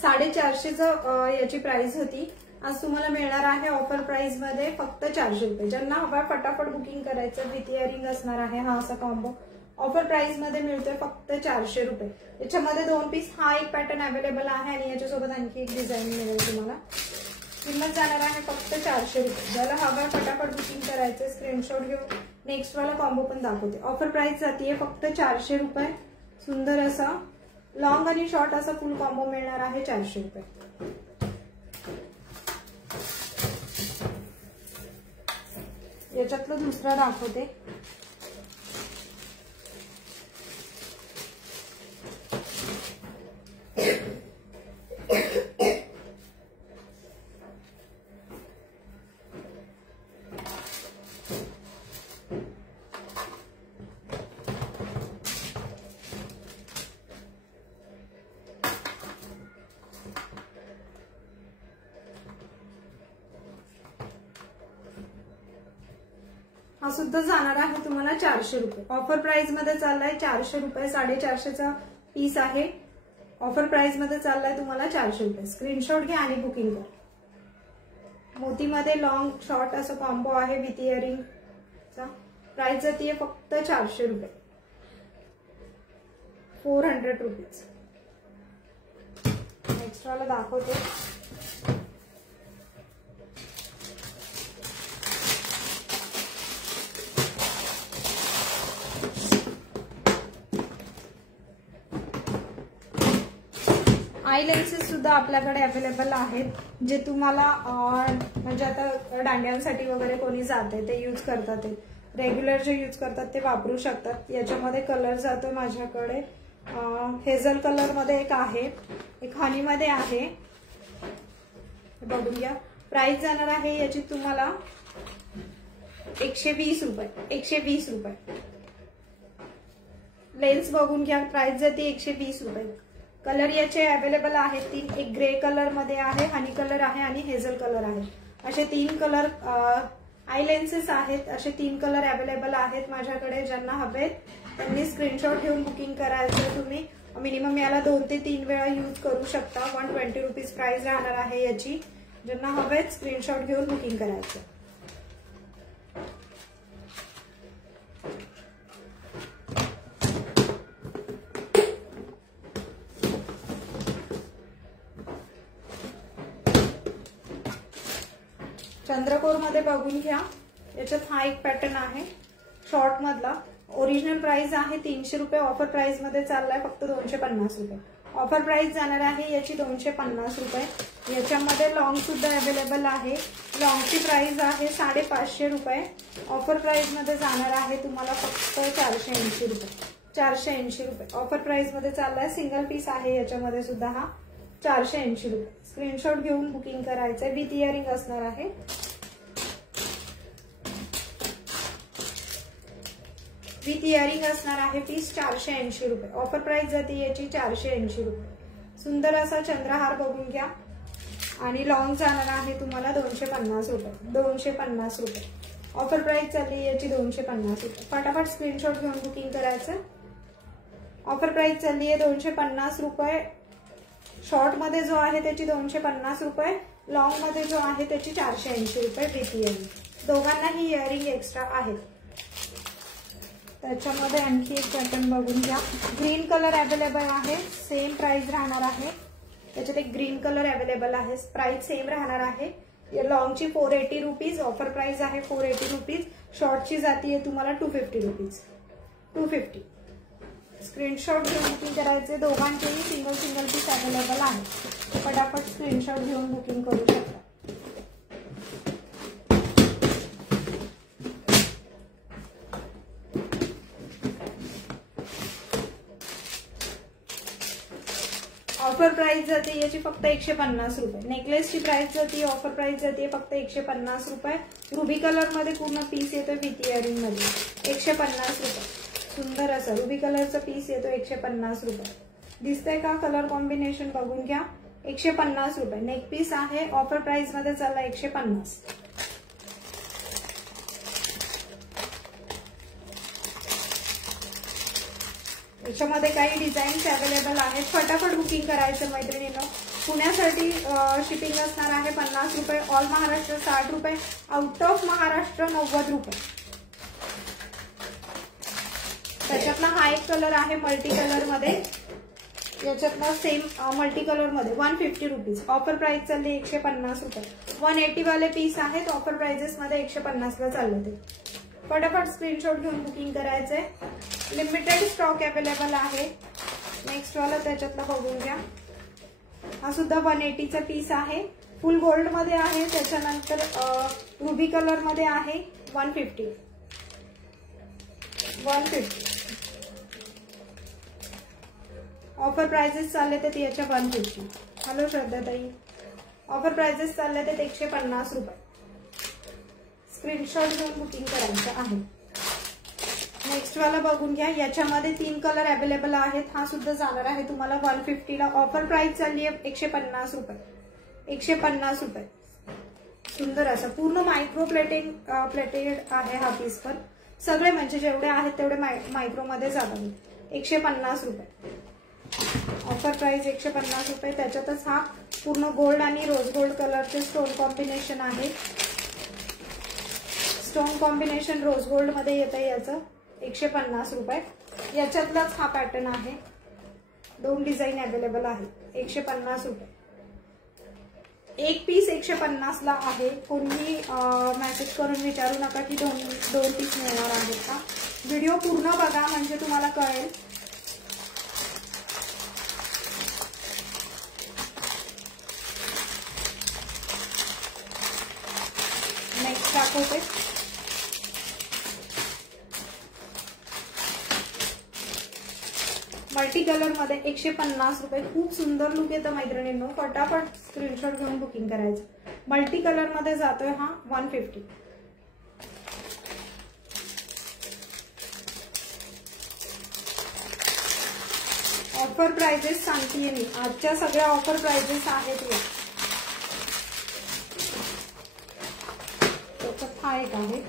450 याची प्राइस होती. आज तुम्हाला मिळणार आहे ऑफर प्राइस मध्ये फक्त 400 रुपये. ज्यांना हवा फटाफट बुकिंग करायचं. विथ इयरिंग असणार आहे हा असा कॉम्बो. ऑफर प्राइस मध्ये मिळतोय फक्त 400 रुपये. याच्यामध्ये 2 पीस हा एक पॅटर्न अवेलेबल आहे आणि याच्यासोबत आणखी एक डिझाईन मिळेल तुम्हाला. किंमत जाणार आहे फक्त 400 रुपये. ज्याला हवा फटाफट बुकिंग करायचं. स्क्रीनशॉट घेऊन नेक्स्ट वाला कॉम्बो पण दाखवते. ऑफर प्राइस जाते फक्त 400 रुपये. सुंदर असा लॉंग आणि शॉर्ट असा फुल कॉम्बो मिळणार आहे 400 रुपये. याच्यातलं दुसरा दाखवते. हा सुद्धा जाणार आहे तुम्हाला 400 रुपये. ऑफर प्राइस मध्ये चाललाय 400 रुपये. 450चा पीस आहे. ऑफर प्राइस मध्ये चाललाय तुम्हाला 400 रुपये. स्क्रीनशॉट घ्या आणि बुकिंग करा. मोतीमध्ये लॉंग शॉर्ट असं कॉम्बो आहे विथ इयरिंगचा. प्राइस जाते फक्त 400 रुपये. 400 रुपीज. नेक्स्ट वाला दाखवते. आय लेन्सेस सुद्धा आपल्याकडे अवेलेबल आहेत, जे तुम्हाला म्हणजे आता दांड्यांसाठी वगैरे कोणी जाते ते यूज करतात, ते रेग्युलर जे यूज करतात ते वापरू शकतात. याच्यामध्ये कलर जातो माझ्याकडे हेझल कलर मध्ये एक आहे, एक हनी मध्ये आहे. बघून घ्या. प्राइस जाणार आहे याची तुम्हाला 120 रुपये. 120 रुपये. लेन्स बघून घ्या. प्राइस जाते 120 रुपये. कलर याचे अवेलेबल आहेत 3. एक ग्रे कलर मध्ये आहे, हनी कलर आहे आणि हेझल कलर आहे. असे 3 कलर आय लेन्सेस आहेत. असे 3 कलर अवेलेबल आहेत माझ्याकडे. ज्यांना हवेत त्यांनी स्क्रीनशॉट घेऊन बुकिंग करायचं. तुम्ही मिनिमम याला 2 ते 3 वेळा यूज करू शकता. 120 रुपीज प्राइस राहणार आहे याची. ज्यांना हवेत स्क्रीनशॉट घेऊन बुकिंग करायचं. चंद्रकोर मध्ये बघून घ्या. याच्यात हा एक पॅटर्न आहे शॉर्ट मधला. ओरिजिनल प्राइस आहे 300 रुपये. ऑफर प्राइस मध्ये चाललाय फक्त 250 रुपये. ऑफर प्राइस जाणार आहे याची 250 रुपये. याच्यामध्ये लॉंग सुद्धा अवेलेबल आहे. लॉंगची प्राइस आहे 550 रुपये. ऑफर प्राइस मध्ये जाणार आहे तुम्हाला फक्त 480 रुपये. 480 रुपये ऑफर प्राइस मध्ये चाललाय. सिंगल पीस आहे याच्यामध्ये सुद्धा हा. 480 रुपये. स्क्रीनशॉट घेऊन बुकिंग करायचंय. विथ इयरिंग असणार आहे. विथ इयरिंग असणार आहे. पीस 480 रुपये. ऑफर प्राइस जाते याची 480 रुपये. सुंदर असा चंद्रहार बघून घ्या. आणि लॉंग जाणार आहे तुम्हाला 250 रुपये. 250 रुपये. ऑफर प्राइस चालली याची 250 रुपये. फटाफट स्क्रीनशॉट घेऊन बुकिंग करायचं. ऑफर प्राइस चालली आहे 250 रुपये. शॉर्ट मध्ये जो आहे त्याची 250 रुपये. लॉंग मध्ये जो आहे त्याची 480 रुपये विथ इयरिंग. दोघांनाही इयरिंग एक्स्ट्रा आहे. त्याच्यामध्ये आणखी एक पॅटर्न बघून घ्या. ग्रीन कलर अवेलेबल आहे. सेम प्राइस राहणार आहे. त्याच्यात एक ग्रीन कलर अवेलेबल आहे. प्राइस सेम राहणार आहे. लॉंगची 480 रुपीज. ऑफर प्राइस आहे 480 रुपीज. शॉर्टची जाती आहे तुम्हाला 250 रुपीज. 250. स्क्रीनशॉट घेऊन बुकिंग करायचे. दोघांचेही सिंगल सिंगल पीस अवेलेबल आहे. फटाफट स्क्रीनशॉट घेऊन बुकिंग करू शकता. ऑफर प्राइस जाते याची फक्त 150 रुपये. नेकलेसची प्राइस जाते. ऑफर प्राइस जाते फक्त 150 रुपये. रुबी कलर मध्ये पूर्ण पीस येतो विथ इयरिंग मध्ये. 150 रुपये. सुंदर असं रुबी कलरचा पीस येतो 150 रुपये. दिसतंय का कलर कॉम्बिनेशन बघून घ्या. 150 रुपये. नेक पीस आहे. ऑफर प्राइस मध्ये चालला 150. याच्यामध्ये काही डिझाईन्स अवेलेबल आहेत. फटाफट बुकिंग करायचं मैत्रिणींनो. पुण्यासाठी शिपिंग असणार आहे 50 रुपये. ऑल महाराष्ट्र 60 रुपये. आउट ऑफ महाराष्ट्र 90 रुपये. त्याच्यातला हा एक कलर आहे मल्टी कलर मध्ये. याच्यातला सेम मल्टी कलर मध्ये 150 रुपीज. ऑफर प्राइस चालली 150 रुपये. 180 वाले पीस आहेत. ऑफर प्राइजेस मध्ये 150 ला चालले ते. फटाफट स्क्रीनशॉट घेऊन बुकिंग करायचंय. लिमिटेड स्टॉक अवेलेबल आहे. नेक्स्ट वाला त्याच्यातला बघून घ्या. हा सुद्धा 180 चा पीस आहे. फुल गोल्ड मध्ये आहे. त्याच्यानंतर रुबी कलर मध्ये आहे. 150. ऑफर प्राइजेस चालले ते याच्या 150. हॅलो श्रद्धाताई. ऑफर प्राइजेस चालले ते 150 रुपये. स्क्रीनशॉट घेऊन बुकिंग करायचं आहे. नेक्स्ट वाला बघून घ्या. याच्यामध्ये 3 कलर अवेलेबल आहेत. हा सुद्धा जाणार आहे तुम्हाला 150 ला. ऑफर प्राइस चालली आहे 150 रुपये. 150 रुपये. सुंदर असं पूर्ण मायक्रो प्लेटेड आहे हा पीस. पण सगळे म्हणजे जेवढे आहेत तेवढे मायक्रो मध्ये जातात. 150 रुपये. ऑफर प्राइस 150 रुपये. त्याच्यातच हा पूर्ण गोल्ड आणि रोज गोल्ड कलरचे स्टोन कॉम्बिनेशन आहे. स्टोन कॉम्बिनेशन रोज गोल्ड मध्ये येत आहे. याचं 150 रुपये. याच्यातलाच हा पॅटर्न आहे. 2 डिझाईन अवेलेबल आहे. 150 रुपये. एक पीस 150 ला आहे. कोणी मेसेज करून विचारू नका की दोन पीस मिळणार आहेत का. व्हिडिओ पूर्ण बघा म्हणजे तुम्हाला कळेल. नेक्स्ट दाखवते. मल्टी कलर मध्ये 150 रुपये. खूप सुंदर लुक येतं मैत्रिणींनो. फटाफट स्क्रीनशॉट घेऊन बुकिंग करायचं. मल्टी कलर मध्ये जातोय हा 150. ऑफर प्राइजेस सांगतेय मी. आजच्या सगळ्या ऑफर प्राइजेस आहेत. हा एक आहे.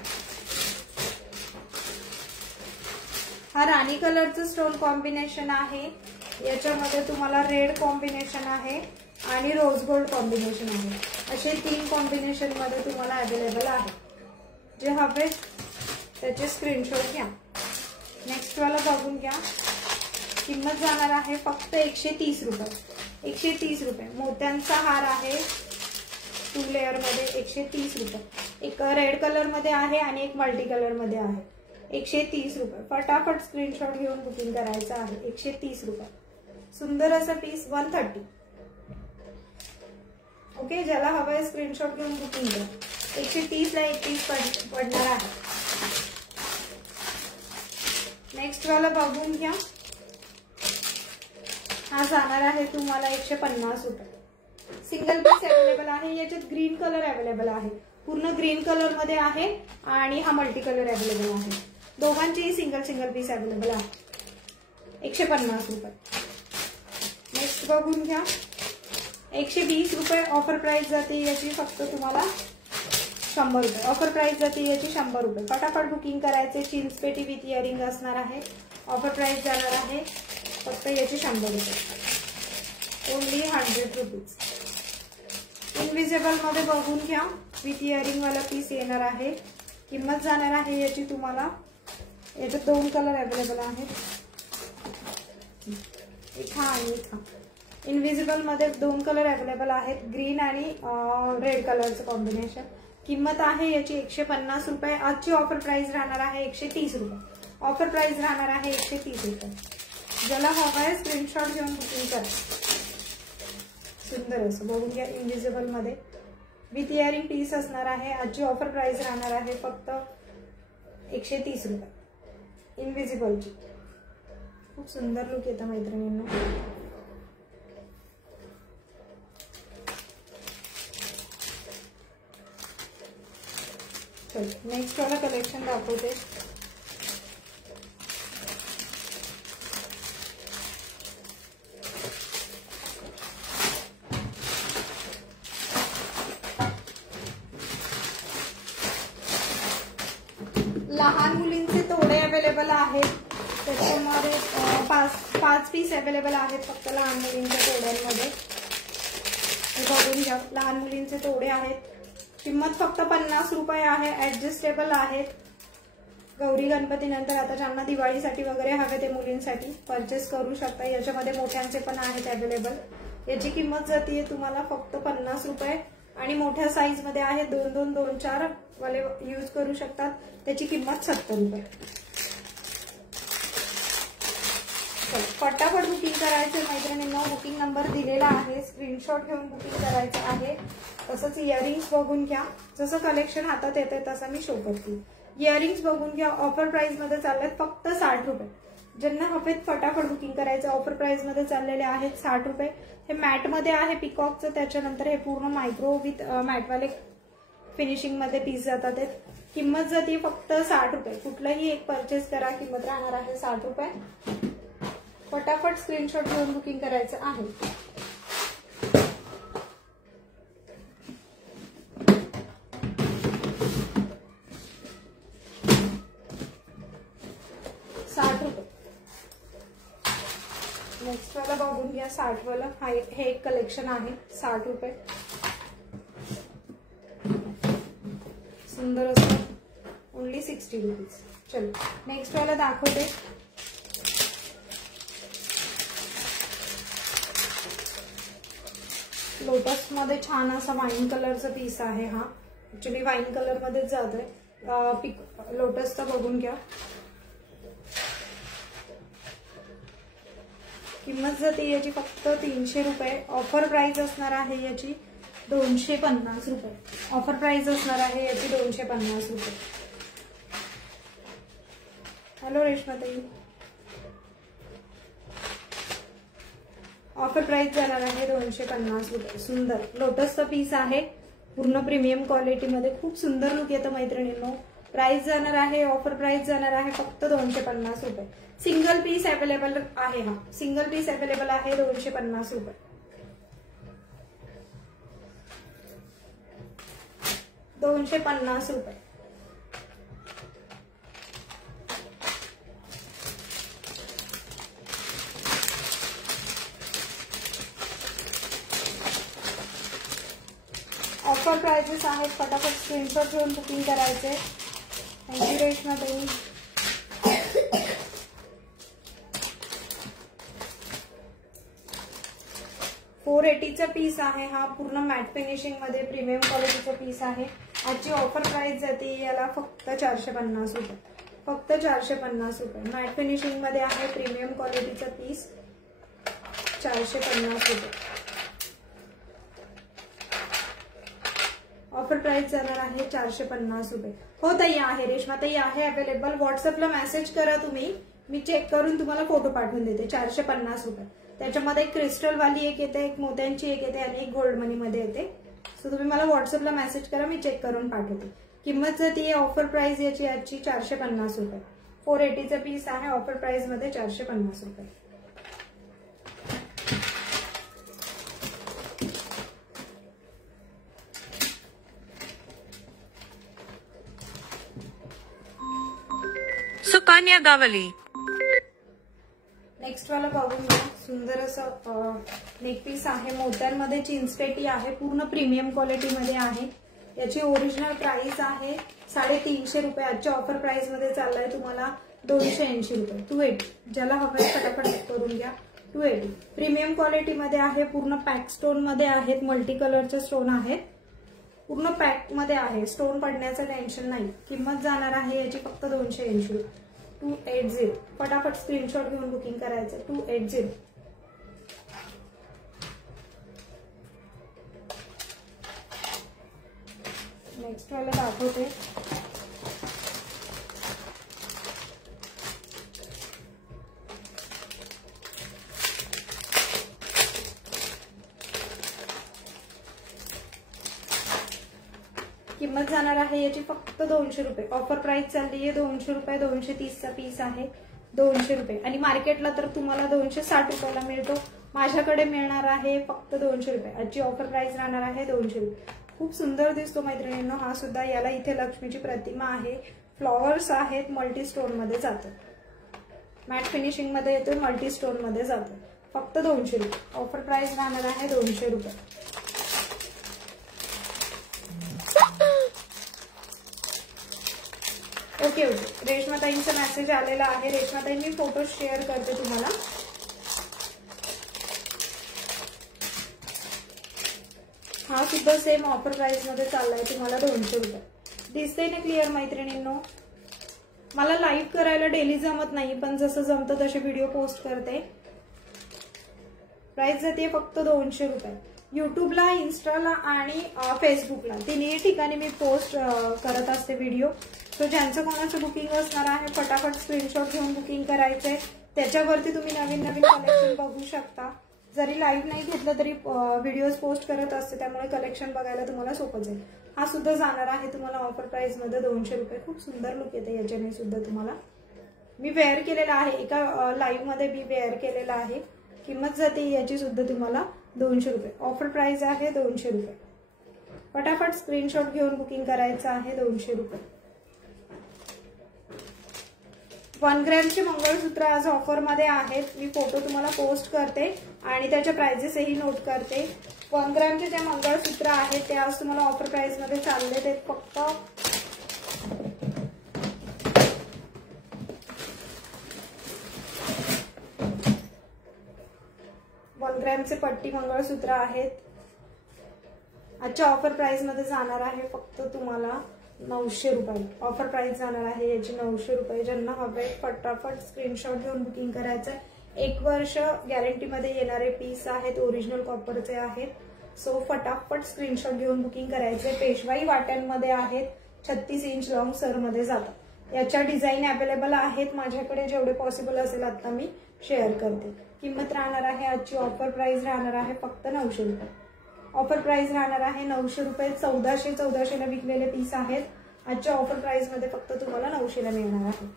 हा राणी कलरचं स्टोन कॉम्बिनेशन आहे. याच्यामध्ये तुम्हाला रेड कॉम्बिनेशन आहे आणि रोज गोल्ड कॉम्बिनेशन आहे. असे 3 कॉम्बिनेशन मध्ये तुम्हाला अवेलेबल आहे. जे हवे त्याचे स्क्रीनशॉट घ्या. नेक्स्ट वाला बघून घ्या. किंमत जाणार आहे फक्त 130 रुपये. 130 रुपये. मोत्यांचा हार आहे 2 लेअर मध्ये. 130 रुपये. एक रेड कलर मध्ये आहे आणि एक मल्टी कलर मध्ये आहे. 130 रुपये. फटाफट स्क्रीनशॉट घेऊन बुकिंग करायचं आहे. 130 रुपये. सुंदर असा पीस 130. ओके. ज्याला हवंय स्क्रीनशॉट घेऊन बुकिंग करा. 130 ला एक पीस पडणार आहे. नेक्स्ट वाला बघून घ्या. हा जाणार आहे तुम्हाला 150 रुपये. सिंगल पीस अवेलेबल आहे. याच्यात ग्रीन कलर अवेलेबल आहे. पूर्ण ग्रीन कलर मध्ये आहे आणि हा मल्टी कलर अवेलेबल आहे. दोघांचेही सिंगल पीस अवेलेबल आहे. 150 रुपये. नेक्स्ट बघून घ्या. 120 रुपये ऑफर प्राइस जाते याची फक्त तुम्हाला 100 रुपये. ऑफर प्राइस जाते याची 100 रुपये. फटाफट बुकिंग करायचे. चिंचपेटी विथ इयरिंग असणार आहे. ऑफर प्राइस जाणार आहे फक्त याची 100 रुपये. ओनली 100 रुपीज. इनविजिबल मध्ये बघून घ्या. विथ इयरिंग वाला पीस येणार आहे. किंमत जाणार आहे याची तुम्हाला. याच्यात 2 कलर अवेलेबल आहेत. एक हा आणि एक हा. इनविजिबल मध्ये 2 कलर अवेलेबल आहेत. ग्रीन आणि रेड कलरचं कॉम्बिनेशन. किंमत आहे याची 150 रुपये. आजची ऑफर प्राइस राहणार आहे 130 रुपये. ऑफर प्राइस राहणार आहे 130 रुपये. ज्याला हवा आहे स्क्रीनशॉट घेऊन बुकिंग करा. सुंदर असं बघून घ्या. इनविजिबल मध्ये विथ इयरिंग पीस असणार आहे. आजची ऑफर प्राइस राहणार आहे फक्त 130 रुपये. इनविजिबलची खूप सुंदर लुक येतं मैत्रिणींनो. चल नेक्स्ट वाला कलेक्शन दाखवते. लहान मुलींचे तोडे अवेलेबल आहेत. त्याच्यामध्ये 5 पीस अवेलेबल आहेत फक्त लहान मुलींच्या तोड्यांमध्ये. बघून घ्या. लहान मुलींचे तोडे आहेत. किंमत फक्त 50 रुपये आहे. ऍडजस्टेबल आहेत. गौरी गणपती नंतर आता ज्यांना दिवाळीसाठी वगैरे हवे ते मुलींसाठी परचेस करू शकता. याच्यामध्ये मोठ्यांचे पण आहेत अवेलेबल. याची किंमत जाते तुम्हाला फक्त 50 रुपये आणि मोठ्या साईज मध्ये आहे. 2-2, 2-4 वाले यूज करू शकतात. त्याची किंमत 70 रुपये. फटाफट बुकिंग करायचे मैत्रिणींना. बुकिंग नंबर दिलेला आहे. स्क्रीनशॉट घेऊन बुकिंग करायचं आहे. तसंच इयरिंग्स बघून घ्या. जसं कलेक्शन हातात येते तसं मी शो करते. इयरिंग्स बघून घ्या. ऑफर प्राइस मध्ये चाललेत फक्त 60 रुपये. ज्यांना हवेत फटाफट बुकिंग करायचं. ऑफर प्राइस मध्ये चाललेले आहेत 60 रुपये. हे मॅट मध्ये आहे पिकॉकचं. त्याच्यानंतर हे पूर्ण मायक्रो विथ मॅटवाले फिनिशिंग मध्ये पीस जातात. किंमत जाते फक्त 60 रुपये. कुठलंही एक परचेस करा. किंमत राहणार आहे 60 रुपये. फटाफट स्क्रीनशॉट घेऊन बुकिंग करायचं आहे. नेक्स्ट वाला बघून घ्या. 60 वाला. हे एक कलेक्शन आहे 60 रुपये. सुंदर असं. ओनली 60 रुपीज. चलो नेक्स्ट वाला दाखवते. लोटस मध्ये छान असा वाईन कलरचा पीस आहे हा. ऍक्च्युली वाईन कलर मध्येच जातोय. लोटसचा बघून घ्या. किंमत जाते याची फक्त 300 रुपये. ऑफर प्राइस असणार आहे याची 250 रुपये. ऑफर प्राइस असणार आहे याची 250 रुपये. हॅलो रेश्माताई. ऑफर प्राइस जाणार आहे 250 रुपये. सुंदर लोटसचा पीस आहे. पूर्ण प्रीमियम क्वालिटी मध्ये खूप सुंदर लुक येतं मैत्रिणींनो. प्राइस जाणार आहे, ऑफर प्राइस जाणार आहे फक्त 250 रुपये. सिंगल पीस अवेलेबल आहे. हा सिंगल पीस अवेलेबल आहे 250 रुपये. 250 रुपये. ऑफर प्राइसेस आहेत. फटाफट स्क्रीनशॉट घेऊन बुकिंग करायचे. थँक्यू रेश्मा ताई. $480चा पीस आहे हा. पूर्ण मॅट फिनिशिंग मध्ये प्रीमियम क्वालिटीचा पीस आहे. आजची ऑफर प्राइस जाते याला फक्त 450 रुपये. फक्त 450 रुपये. मॅट फिनिशिंग मध्ये आहे प्रीमियम क्वालिटीचा पीस. 450 रुपये. ऑफर प्राइस जाणार आहे 450 रुपये. हो ताई आहे, रेश्मा ताई आहे अवेलेबल. व्हॉट्सअपला मेसेज करा तुम्ही, मी चेक करून तुम्हाला फोटो पाठवून देते. 450 रुपये. त्याच्यामध्ये एक क्रिस्टल वाली एक येते, एक मोत्यांची एक येते आणि एक गोल्ड मनी मध्ये येते. सो तुम्ही मला व्हॉट्सअपला मेसेज करा, मी चेक करून पाठवते. किंमत जाते ऑफर प्राइस याची आजची 450 रुपये. 480चा पीस आहे. ऑफर प्राइस मध्ये 450 रुपये. सुकन्या गावली. नेक्स्ट वाला बघून घ्या. सुंदर असं नेक पीस आहे. मोत्यांमध्ये चिंचपेटी आहे. पूर्ण प्रीमियम क्वालिटी मध्ये आहे. याची ओरिजिनल प्राइस आहे 350 रुपये. आजच्या ऑफर प्राइस मध्ये चाललाय तुम्हाला 280 रुपये. 280. ज्याला हवंय फटाफट करून घ्या. 280 प्रीमियम क्वालिटी मध्ये आहे. पूर्ण पॅक स्टोन मध्ये आहेत. मल्टी कलरचे स्टोन आहेत. पूर्ण पॅक मध्ये आहे. स्टोन पडण्याचं टेन्शन नाही. किंमत जाणार आहे याची फक्त 280 रुपये. 280. फटाफट स्क्रीनशॉट घेऊन बुकिंग करायचं. 280. नेक्स्ट वाला दाखवते. किंमत जाणार आहे याची फक्त 200 रुपये. ऑफर प्राइस चालली आहे 200 रुपये. 230चा पीस आहे. 200 रुपये. आणि मार्केटला तर तुम्हाला 260 रुपयाला मिळतो. माझ्याकडे मिळणार आहे फक्त 200 रुपये. आजची ऑफर प्राइस राहणार आहे 200 रुपये. खूप सुंदर दिसतो मैत्रिणींनो हा सुद्धा. याला इथे लक्ष्मीची प्रतिमा आहे. फ्लॉवर्स आहेत. मल्टी स्टोन मध्ये जातो. मॅट फिनिशिंग मध्ये येतो. मल्टी स्टोन मध्ये जातो. फक्त 200 रुपये. ऑफर प्राइस राहणार आहे 200 रुपये. Okay okay. रेश्माताईंचा मेसेज आलेला आहे. रेश्माताई मी फोटो शेअर करते तुम्हाला. हा सुद्धा सेम ऑफर प्राइस मध्ये चाललाय तुम्हाला 200 रुपये. दिसते ना क्लिअर मैत्रिणींनो. मला लाईव्ह करायला डेली जमत नाही, पण जसं जमतं तसे व्हिडिओ पोस्ट करते. प्राइस जाते फक्त 200 रुपये. युट्यूबला, इन्स्टाला आणि फेसबुकला तिन्ही ठिकाणी मी पोस्ट करत असते व्हिडिओ. सो ज्यांचं कोणाचं बुकिंग असणार आहे फटाफट स्क्रीनशॉट घेऊन बुकिंग करायचंय. त्याच्यावरती तुम्ही नवीन नवीन कलेक्शन बघू शकता. जरी लाईव्ह नाही घेतलं तरी व्हिडिओज पोस्ट करत असते, त्यामुळे कलेक्शन बघायला तुम्हाला सोपं जाईल. हा सुद्धा जाणार आहे तुम्हाला ऑफर प्राइस मध्ये 200 रुपये. खूप सुंदर लुक येते याच्याने सुद्धा तुम्हाला. मी वेअर केलेला आहे. एका लाईव्ह मध्ये मी वेअर केलेला आहे. किंमत जाते याची सुद्धा तुम्हाला 200 रुपये. ऑफर प्राइस आहे 200 रुपये. फटाफट स्क्रीनशॉट घेऊन बुकिंग करायचं आहे 200 रुपये. 1 ग्रॅमचे मंगळसूत्र आज ऑफर मध्ये आहेत. मी फोटो तुम्हाला पोस्ट करते आणि त्याच्या प्राइसेसही नोट करते. 1 ग्रॅमचे जे मंगळसूत्र आहेत ते आज तुम्हाला ऑफर प्राइस मध्ये चालले. ते फक्त 1 ग्रॅमचे पट्टी मंगळसूत्र आहेत. आजच्या ऑफर प्राइस मध्ये जाणार आहे फक्त तुम्हाला 900 रुपये. ऑफर प्राइस जाणार आहे याची 900 रुपये. ज्यांना हवे फटाफट स्क्रीनशॉट घेऊन बुकिंग करायचं. 1 वर्ष गॅरंटी मध्ये येणारे पीस आहेत, ओरिजिनल कॉपरचे आहेत. सो फटाफट स्क्रीनशॉट घेऊन बुकिंग करायचे. पेशवाई वाट्यांमध्ये आहेत, 36 इंच लॉंग सर मध्ये जातात. याच्या डिझाईन अवेलेबल आहेत माझ्याकडे, जेवढे पॉसिबल असेल आता मी शेअर करते. किंमत राहणार आहे आजची ऑफर प्राइस राहणार आहे फक्त 900 रुपये. ऑफर प्राइस राहणार आहे 900 रुपये. 1400 ला विकलेले पीस आहेत. आजच्या ऑफर प्राइस मध्ये फक्त तुम्हाला 900 ला मिळणार आहे.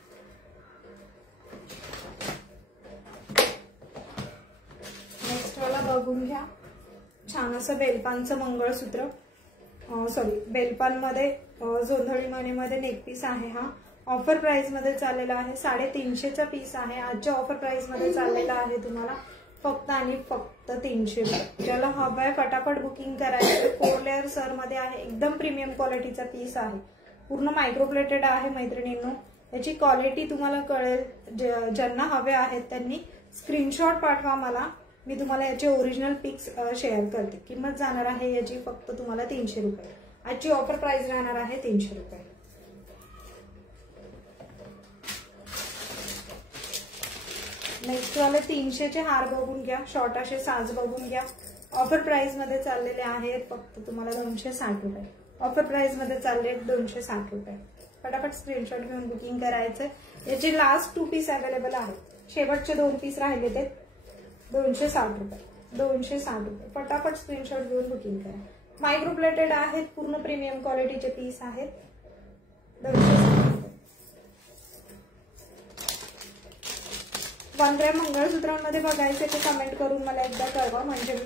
नेक्स्ट वाला बघून घ्या. छान असं बेलपानचं मंगळसूत्र, सॉरी बेलपान मध्ये जोंधळी मणीमध्ये नेक पीस आहे. हा ऑफर प्राइस मध्ये चाललेला आहे. 350चा पीस आहे. आजच्या ऑफर प्राइस मध्ये चाललेला आहे तुम्हाला फक्त आणि फक्त 300 रुपये. ज्याला हवं आहे फटाफट बुकिंग करायचं. 4 लेअर सर मध्ये आहे. एकदम प्रीमियम क्वालिटीचा पीस आहे. पूर्ण मायक्रोप्लेटेड आहे मैत्रिणींनो. याची क्वालिटी तुम्हाला कळेल. ज्यांना हवे आहेत त्यांनी स्क्रीनशॉट पाठवा मला, मी तुम्हाला याचे ओरिजिनल पिक्स शेअर करते. किंमत जाणार आहे याची फक्त तुम्हाला 300 रुपये. आजची ऑफर प्राइस राहणार आहे 300 रुपये. नेक्स्ट वाले 300चे हार बघून घ्या. शॉर्ट असे साज बघून घ्या. ऑफर प्राइस मध्ये चाललेले आहेत फक्त तुम्हाला 260 रुपये. ऑफर प्राइस मध्ये चालले 260 रुपये. फटाफट स्क्रीनशॉट घेऊन बुकिंग करायचं. याचे लास्ट 2 पीस अवेलेबल आहेत. शेवटचे 2 पीस राहिले ते 260 रुपये. 260 रुपये. फटाफट स्क्रीनशॉट घेऊन बुकिंग करा. मायक्रोप्लेटेड आहेत, पूर्ण प्रीमियम क्वालिटीचे पीस आहेत. 260 रुपये. 1 ग्रॅम मंगळसूत्रांमध्ये बघायचे ते कमेंट करून मला एकदा कळवा, म्हणजे मी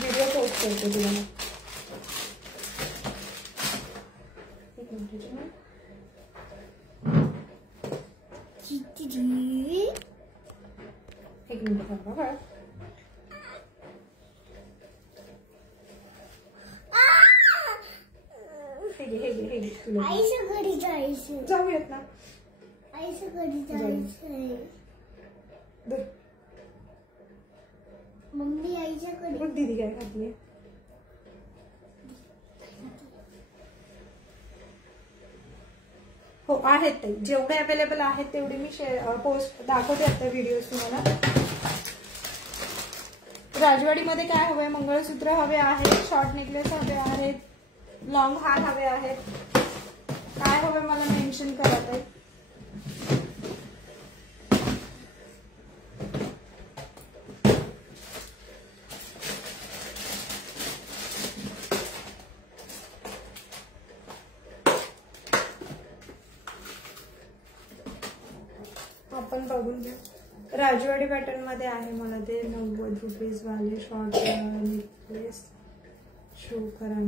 व्हिडिओ पोस्ट करते तुम्हाला. एक मिनिट बघा. आईच्या घरी जायचं. जाऊयात ना. आईच्या घरी जायचंय. मम्मी आईच्या घरी. बघ दीदी काय घातली. हो आहेत ते, जेवढे अवेलेबल आहेत तेवढे मी पोस्ट दाखवते आता व्हिडिओ तुम्हाला. राजवाडीमध्ये काय हवंय? मंगळसूत्र हवे आहेत, शॉर्ट नेकलेस हवे आहेत, लॉंग हार हवे आहेत. काय हवे मला मेन्शन करा ताई. आपण बघून घ्या. राजवाडी पॅटर्न मध्ये आहे. मला ते 90 रुपीज वाले शॉर्ट नेकलेस शो करा,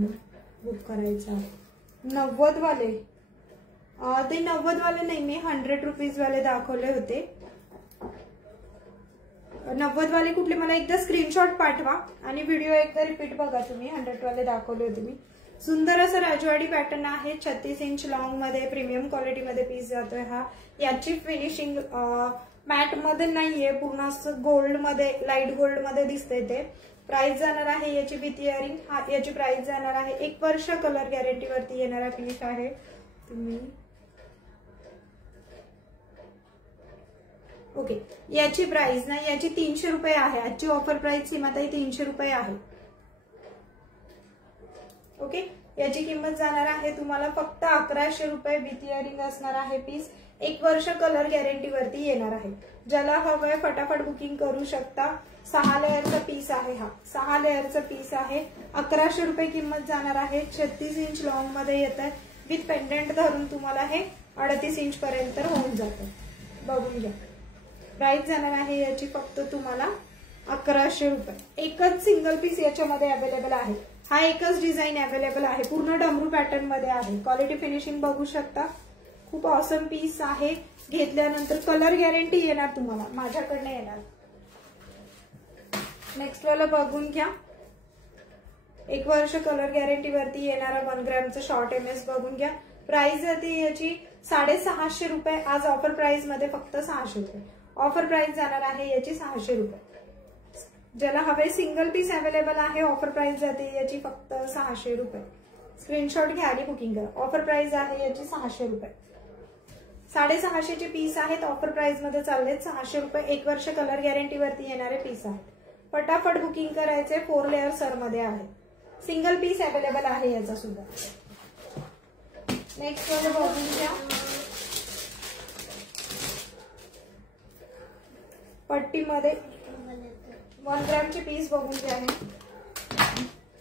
बुक करायचा. 90 वाले ते 90 वाले नाही, मी 100 रुपीज वाले दाखवले होते. 90 वाले कुठले मला एकदा स्क्रीनशॉट पाठवा आणि व्हिडिओ एकदा रिपीट बघा तुम्ही. 100 वाले दाखवले होते मी. सुंदर असं राजवाडी पॅटर्न आहे. 36 इंच लॉंग मध्ये प्रीमियम क्वालिटी मध्ये पीस जातोय हा. याची फिनिशिंग मॅट मध्ये नाहीये, पूर्ण असं गोल्ड मध्ये, लाईट गोल्ड मध्ये दिसते ते. प्राइस जाणार आहे याची विथ इयरिंग. याची प्राइस जाणार आहे 1 वर्ष कलर गॅरंटी वरती येणारा पीस आहे. तुम्ही ओके. याची प्राइस ना याची 300 रुपये आहे. आजची ऑफर प्राइस सीमाताई 300 रुपये आहे. ओके. याची किंमत जाणार आहे तुम्हाला फक्त 1100 रुपये. विथ इयरिंग असणार आहे पीस. 1 वर्ष कलर गॅरंटी वरती येणार आहे. ज्याला हवंय फटाफट बुकिंग करू शकता. 6 लेअरचा पीस आहे हा. 6 लेअरचा पीस आहे. 1100 रुपये किंमत जाणार आहे. 36 इंच लॉंग मध्ये येत आहे. विथ पेंडंट धरून तुम्हाला हे 38 इंच पर्यंत होऊन जातं. बघून घ्या. प्राइस जाणार आहे याची फक्त तुम्हाला 1100 रुपये. एकच सिंगल पीस याच्यामध्ये अवेलेबल आहे. हा एकच डिझाईन अवेलेबल आहे. पूर्ण डमरू पॅटर्न मध्ये आहे. क्वालिटी फिनिशिंग बघू शकता. खूप ऑसम पीस आहे. घेतल्यानंतर कलर गॅरंटी येणार तुम्हाला, माझ्याकडनं येणार. नेक्स्ट वाला बघून घ्या. 1 वर्ष कलर गॅरंटी वरती येणारा 1 ग्रॅमचं शॉर्ट एमएस बघून घ्या. प्राइस जाते याची 650 रुपये. आज ऑफर प्राइस मध्ये फक्त 600 रुपये. ऑफर प्राइस जाणार आहे याची 600 रुपये. ज्याला हवे सिंगल पीस अवेलेबल आहे. ऑफर प्राइस जाते याची फक्त 600 रुपये. स्क्रीनशॉट घ्या आणि बुकिंग करा. ऑफर प्राइस आहे याची 600 रुपये. 650चे पीस आहेत. ऑफर प्राइस मध्ये चाललेत 600 रुपये. 1 वर्ष कलर गॅरंटी वरती येणारे पीस आहेत. फटाफट बुकिंग करायचे. 4 लेअर सर मध्ये आहे. सिंगल पीस अवेलेबल आहे याचा सुद्धा. नेक्स्ट मध्ये बघून घ्या. पट्टीमध्ये 1 ग्रॅमचे पीस बघून घ्या.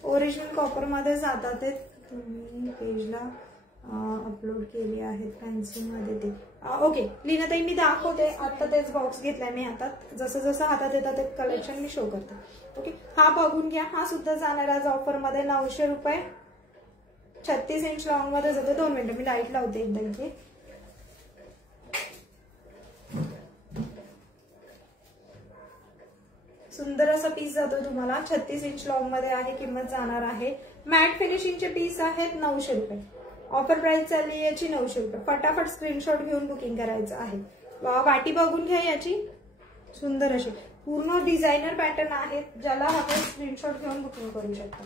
ओरिजिनल कॉपर मध्ये जातात ते. तुम्ही पेजला अपलोड केली आहेत फॅन्सी मध्ये ते. ओके लीनाताई मी दाखवते. आता तेच बॉक्स घेतलाय मी हातात. जसं जसं हातात येतात ते कलेक्शन मी शो करते. ओके हा बघून घ्या. हा सुद्धा जाणार आज ऑफर मध्ये 900 रुपये. 36 इंच लॉंग मध्ये जातो. 2 मिनिटं मी लाईट लावते एकदा इथे. सुंदर असा पीस जातो तुम्हाला. 36 इंच लॉंग मध्ये आहे. किंमत जाणार आहे. मॅट फिनिशिंगचे पीस आहेत 900 रुपये. ऑफर प्राइस चालली याची 900 रुपये. फटाफट स्क्रीनशॉट घेऊन बुकिंग करायचं आहे. वाटी बघून घ्या याची. सुंदर अशी पूर्ण डिझायनर पॅटर्न आहेत. ज्याला हवे स्क्रीनशॉट घेऊन बुकिंग करू शकता.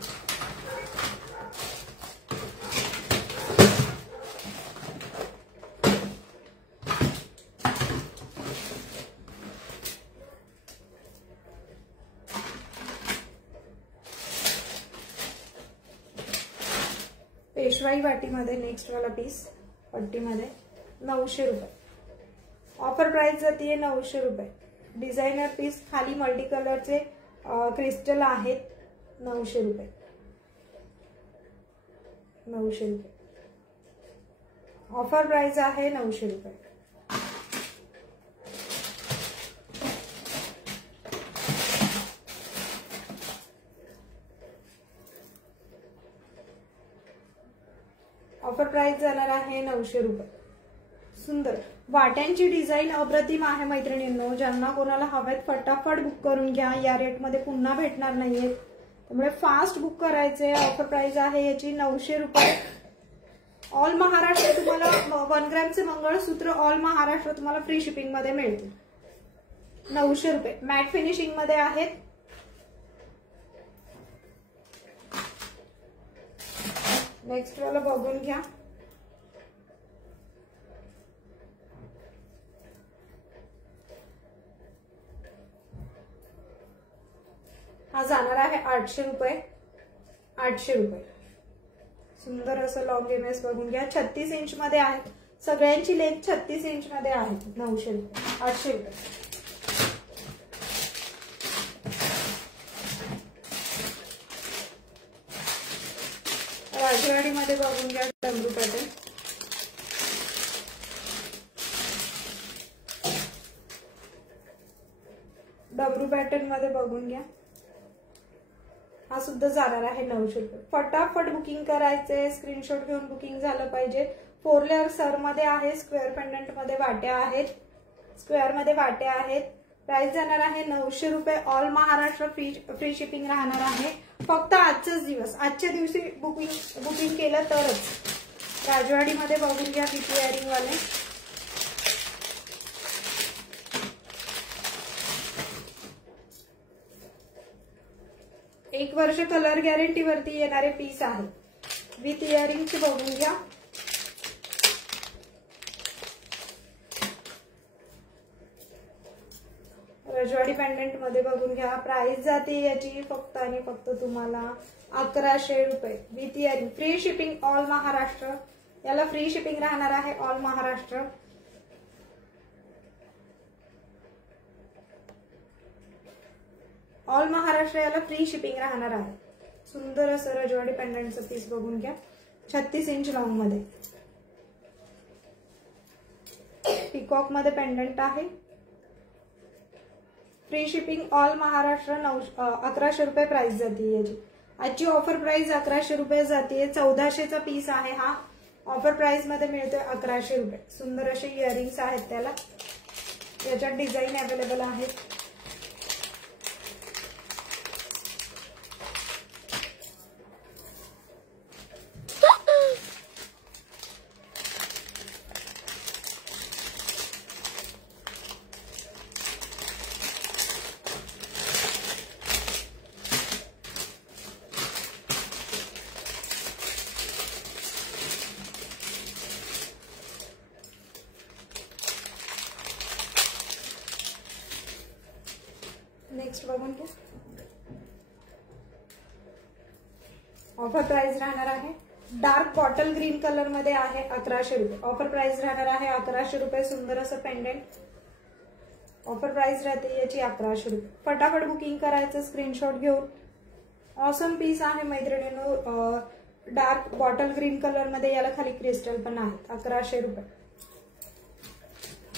पेशवाई वाटीमध्ये नेक्स्ट वाला पीस पट्टीमध्ये 900 रुपये. ऑफर प्राइस जातीये 900 रुपये. डिझायनर पीस खाली मल्टी कलरचे क्रिस्टल आहेत. 900 रुपये. 900 रुपये. ऑफर प्राइस आहे 900 रुपये. ऑफर प्राइस जाणार आहे 900 रुपये. सुंदर वाट्यांची डिझाईन अप्रतिम आहे मैत्रिणींनो. ज्यांना कोणाला हवेत फटाफट बुक करून घ्या. या रेट मध्ये पुन्हा भेटणार नाहीये. त्यामुळे फास्ट बुक करायचे. ऑफर प्राइस आहे याची 900 रुपये. ऑल महाराष्ट्र तुम्हाला 1 ग्रॅमचे मंगळसूत्र ऑल महाराष्ट्र तुम्हाला फ्री शिपिंग मध्ये मिळतील. 900 रुपये. मॅट फिनिशिंग मध्ये आहेत. नेक्स्ट वाला बघून घ्या. हा जाणार आहे 800 रुपये. 800 रुपये. सुंदर असं लॉंग एमएस बघून घ्या. 36 इंच मध्ये आहे. सगळ्यांची लेंथ 36 इंच मध्ये आहे. 900 रुपये. 800 रुपये. राजवाडी मध्ये बघून घ्या. डमरू पॅटर्न. डमरू पॅटर्न मध्ये बघून घ्या. हा सुद्धा जाणार आहे 900 रुपये. फटाफट बुकिंग करायचे. स्क्रीनशॉट घेऊन बुकिंग झालं पाहिजे. 4 लेअर सर मध्ये आहे. स्क्वेअर पेंडंट मध्ये वाट्या आहेत. स्क्वेअर मध्ये वाट्या आहेत. प्राइस जाणार आहे 900 रुपये. ऑल महाराष्ट्र फ्री शिपिंग राहणार आहे. फक्त आजचाच दिवस. आजच्या दिवशी बुकिंग केलं तरच. राजवाडी मध्ये बघून घ्या. किती इयरिंग वाले. एक वर्ष कलर गॅरंटी वरती येणारे पीस आहे. विथ इयरिंगचे बघून घ्या. रजवाडी पेंडंट मध्ये बघून घ्या. प्राइस जाते याची फक्त आणि फक्त तुम्हाला 1100 रुपये. With earring. Free shipping all Maharashtra. याला फ्री शिपिंग राहणार आहे ऑल महाराष्ट्र. ऑल महाराष्ट्र याला फ्री शिपिंग राहणार आहे. सुंदर असं रजवाडी पेंडंटचं पीस बघून घ्या. 36 इंच लॉंग मध्ये. पिकॉक मध्ये पेंडंट आहे. Free shipping all Maharashtra. 1100 रुपये प्राइस जाते याची. आजची ऑफर प्राइस 1100 रुपये जाते. 1400चा पीस आहे हा. ऑफर प्राइस मध्ये मिळतोय 1100 रुपये. सुंदर असे इयरिंग्स आहेत त्याला. याच्यात डिझाईन अवेलेबल आहेत. नेक्स्ट बघून घ्या. ऑफर प्राइस राहणार आहे डार्क बॉटल ग्रीन कलर मध्ये आहे 1100 रुपये. ऑफर प्राइस राहणार आहे 1100 रुपये. सुंदर असं पेंडेंट. ऑफर प्राइस राहते याची 1100 रुपये. फटाफट बुकिंग करायचं स्क्रीनशॉट घेऊन. ऑसम पीस आहे मैत्रिणींनो. डार्क बॉटल ग्रीन कलर मध्ये. याला खाली क्रिस्टल पण आहेत. 1100 रुपये.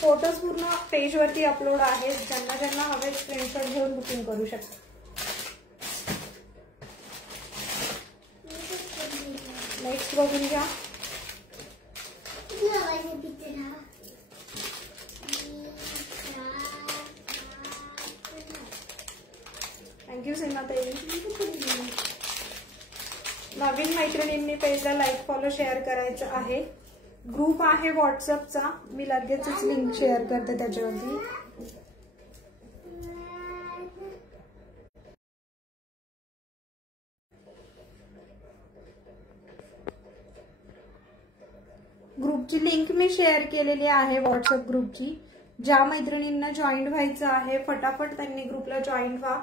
फोटोज पूर्ण पेज वरती अपलोड आहेत. ज्यांना ज्यांना हवे स्क्रीनशॉट घेऊन बुकिंग करू शकता. नेक्स्ट बघून घ्या. थँक्यू सीमाताई. नवीन मैत्रिणींनी पेजला लाईक फॉलो शेअर करायचं आहे. ग्रुप आहे व्हॉट्सअपचा. मी लगेचच लिंक शेअर करते त्याच्यावरती. ग्रुपची लिंक मी शेअर केलेली आहे व्हॉट्सअप ग्रुपची. ज्या मैत्रिणींना जॉईन व्हायचं आहे फटाफट त्यांनी ग्रुपला जॉईन व्हा.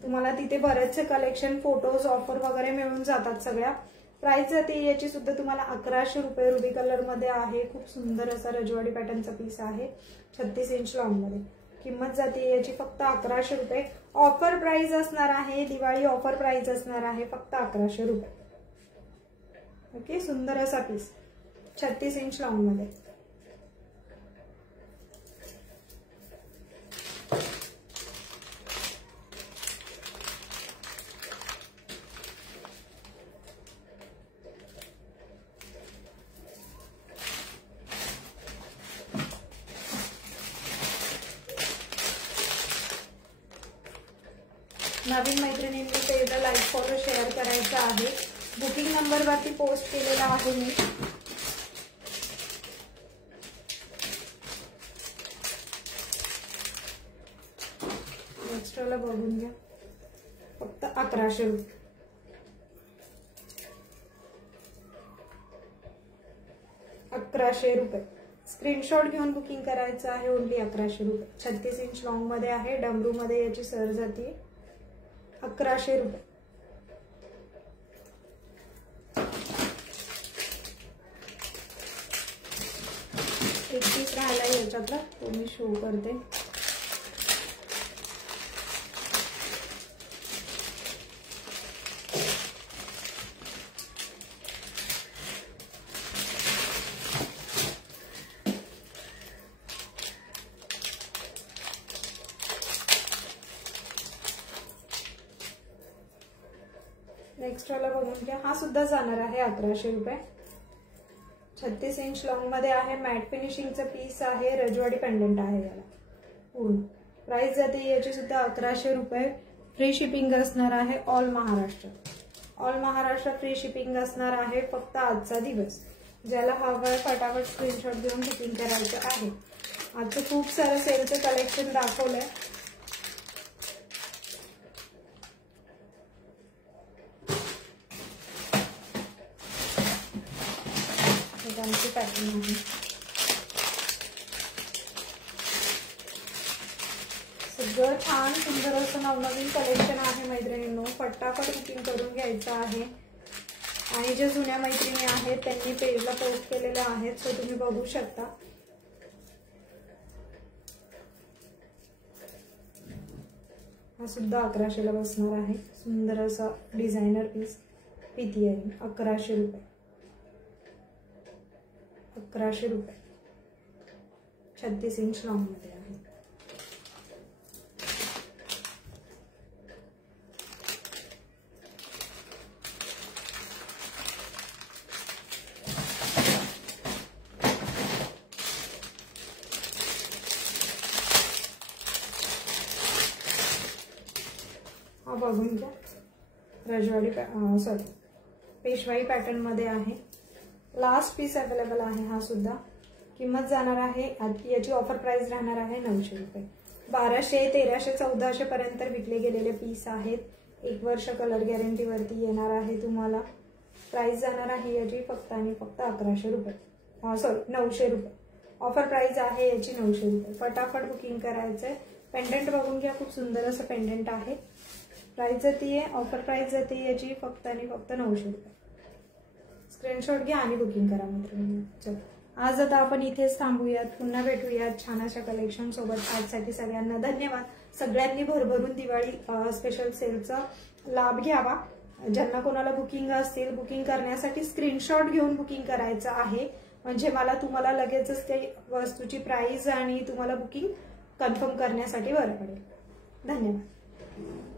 तुम्हाला तिथे बरेचसे कलेक्शन फोटोज ऑफर वगैरे मिळून जातात सगळ्या. प्राइस जाते याची सुद्धा तुम्हाला 1100 रुपये. रुबी कलर मध्ये आहे. खूप सुंदर असा रजवाडी पॅटर्नचा पीस आहे. 36 इंच लॉंग मध्ये. किंमत जाते याची फक्त 1100 रुपये. ऑफर प्राइस असणार आहे. दिवाळी ऑफर प्राइस असणार आहे फक्त 1100 रुपये. ओके. सुंदर असा पीस 36 इंच लॉंग मध्ये. नवीन मैत्रिणींनी पेजला लाईक फॉलो शेअर करायचं आहे. बुकिंग नंबर वरती पोस्ट केलेला आहे मी. एक्स्ट्राला बघून घ्या. फक्त 1100 रुपये. स्क्रीनशॉट घेऊन बुकिंग करायचं आहे. ओनली 1100 रुपये. 36 इंच लॉंग मध्ये आहे. डमरू मध्ये याची सर जाते. 1100 रुपये. एक पीस राहिला याच्यातला तो मी शो करते. नेक्स्ट वाला बघून घ्या. हा सुद्धा जाणार आहे 1100 रुपये. 36 इंच लॉंग मध्ये आहे. मॅट फिनिशिंगचं पीस आहे. रजवाडी पेंडंट आहे याला पूर्ण. प्राइस जाते याची सुद्धा 1100 रुपये. फ्री शिपिंग असणार आहे ऑल महाराष्ट्र. ऑल महाराष्ट्र फ्री शिपिंग असणार आहे फक्त आजचा दिवस. ज्याला हवं फटाफट स्क्रीनशॉट घेऊन बुकिंग करायचं आहे. आजचं खूप सारं सेलचं कलेक्शन दाखवलंय. पॅटर्न आहे. सगळं छान सुंदर असं नवनवीन कलेक्शन आहे मैत्रिणींनो. फटाफट बुकिंग करून घ्यायचं आहे. आणि जे जुन्या मैत्रिणी आहेत त्यांनी पेजला पोस्ट केलेल्या आहेत सो तुम्ही बघू शकता. हा सुद्धा 1100 ला बसणार आहे. सुंदर असा डिझायनर पीस. पिती आहे 1100 रुपये. 1100 रुपये. 36 इंच लॉंग मध्ये आहे. हा बघून घ्या. रजवाडी सॉरी पेशवाई पॅटर्न मध्ये आहे. लास्ट पीस अवेलेबल आहे हा सुद्धा. किंमत जाणार आहे याची ऑफर प्राइस राहणार आहे 900 रुपये. 1200, 1300, 1400 पर्यंत विकले गेलेले पीस आहेत. 1 वर्ष कलर गॅरंटी वरती येणार आहे तुम्हाला. प्राइस जाणार आहे याची फक्त आणि फक्त 1100 रुपये. सॉरी 900 रुपये. ऑफर प्राइस आहे याची 900 रुपये. फटाफट बुकिंग करायचंय. पेंडंट बघून घ्या, खूप सुंदर असं पेंडंट आहे. प्राइस जाते ऑफर प्राइस जाते याची फक्त आणि फक्त 900 रुपये. स्क्रीनशॉट घ्या आणि बुकिंग करा मैत्रिणींनो. चल आज आता आपण इथेच थांबूयात, पुन्हा भेटूयात छान अशा कलेक्शन सोबत. आजसाठी सगळ्यांना धन्यवाद. सगळ्यांनी भरभरून दिवाळी स्पेशल सेलचा लाभ घ्यावा. ज्यांना कोणाला बुकिंग असतील, बुकिंग करण्यासाठी स्क्रीनशॉट घेऊन बुकिंग करायचं आहे, म्हणजे मला तुम्हाला लगेचच ते वस्तूची प्राइस आणि तुम्हाला बुकिंग कन्फर्म करण्यासाठी बरं पडेल. धन्यवाद.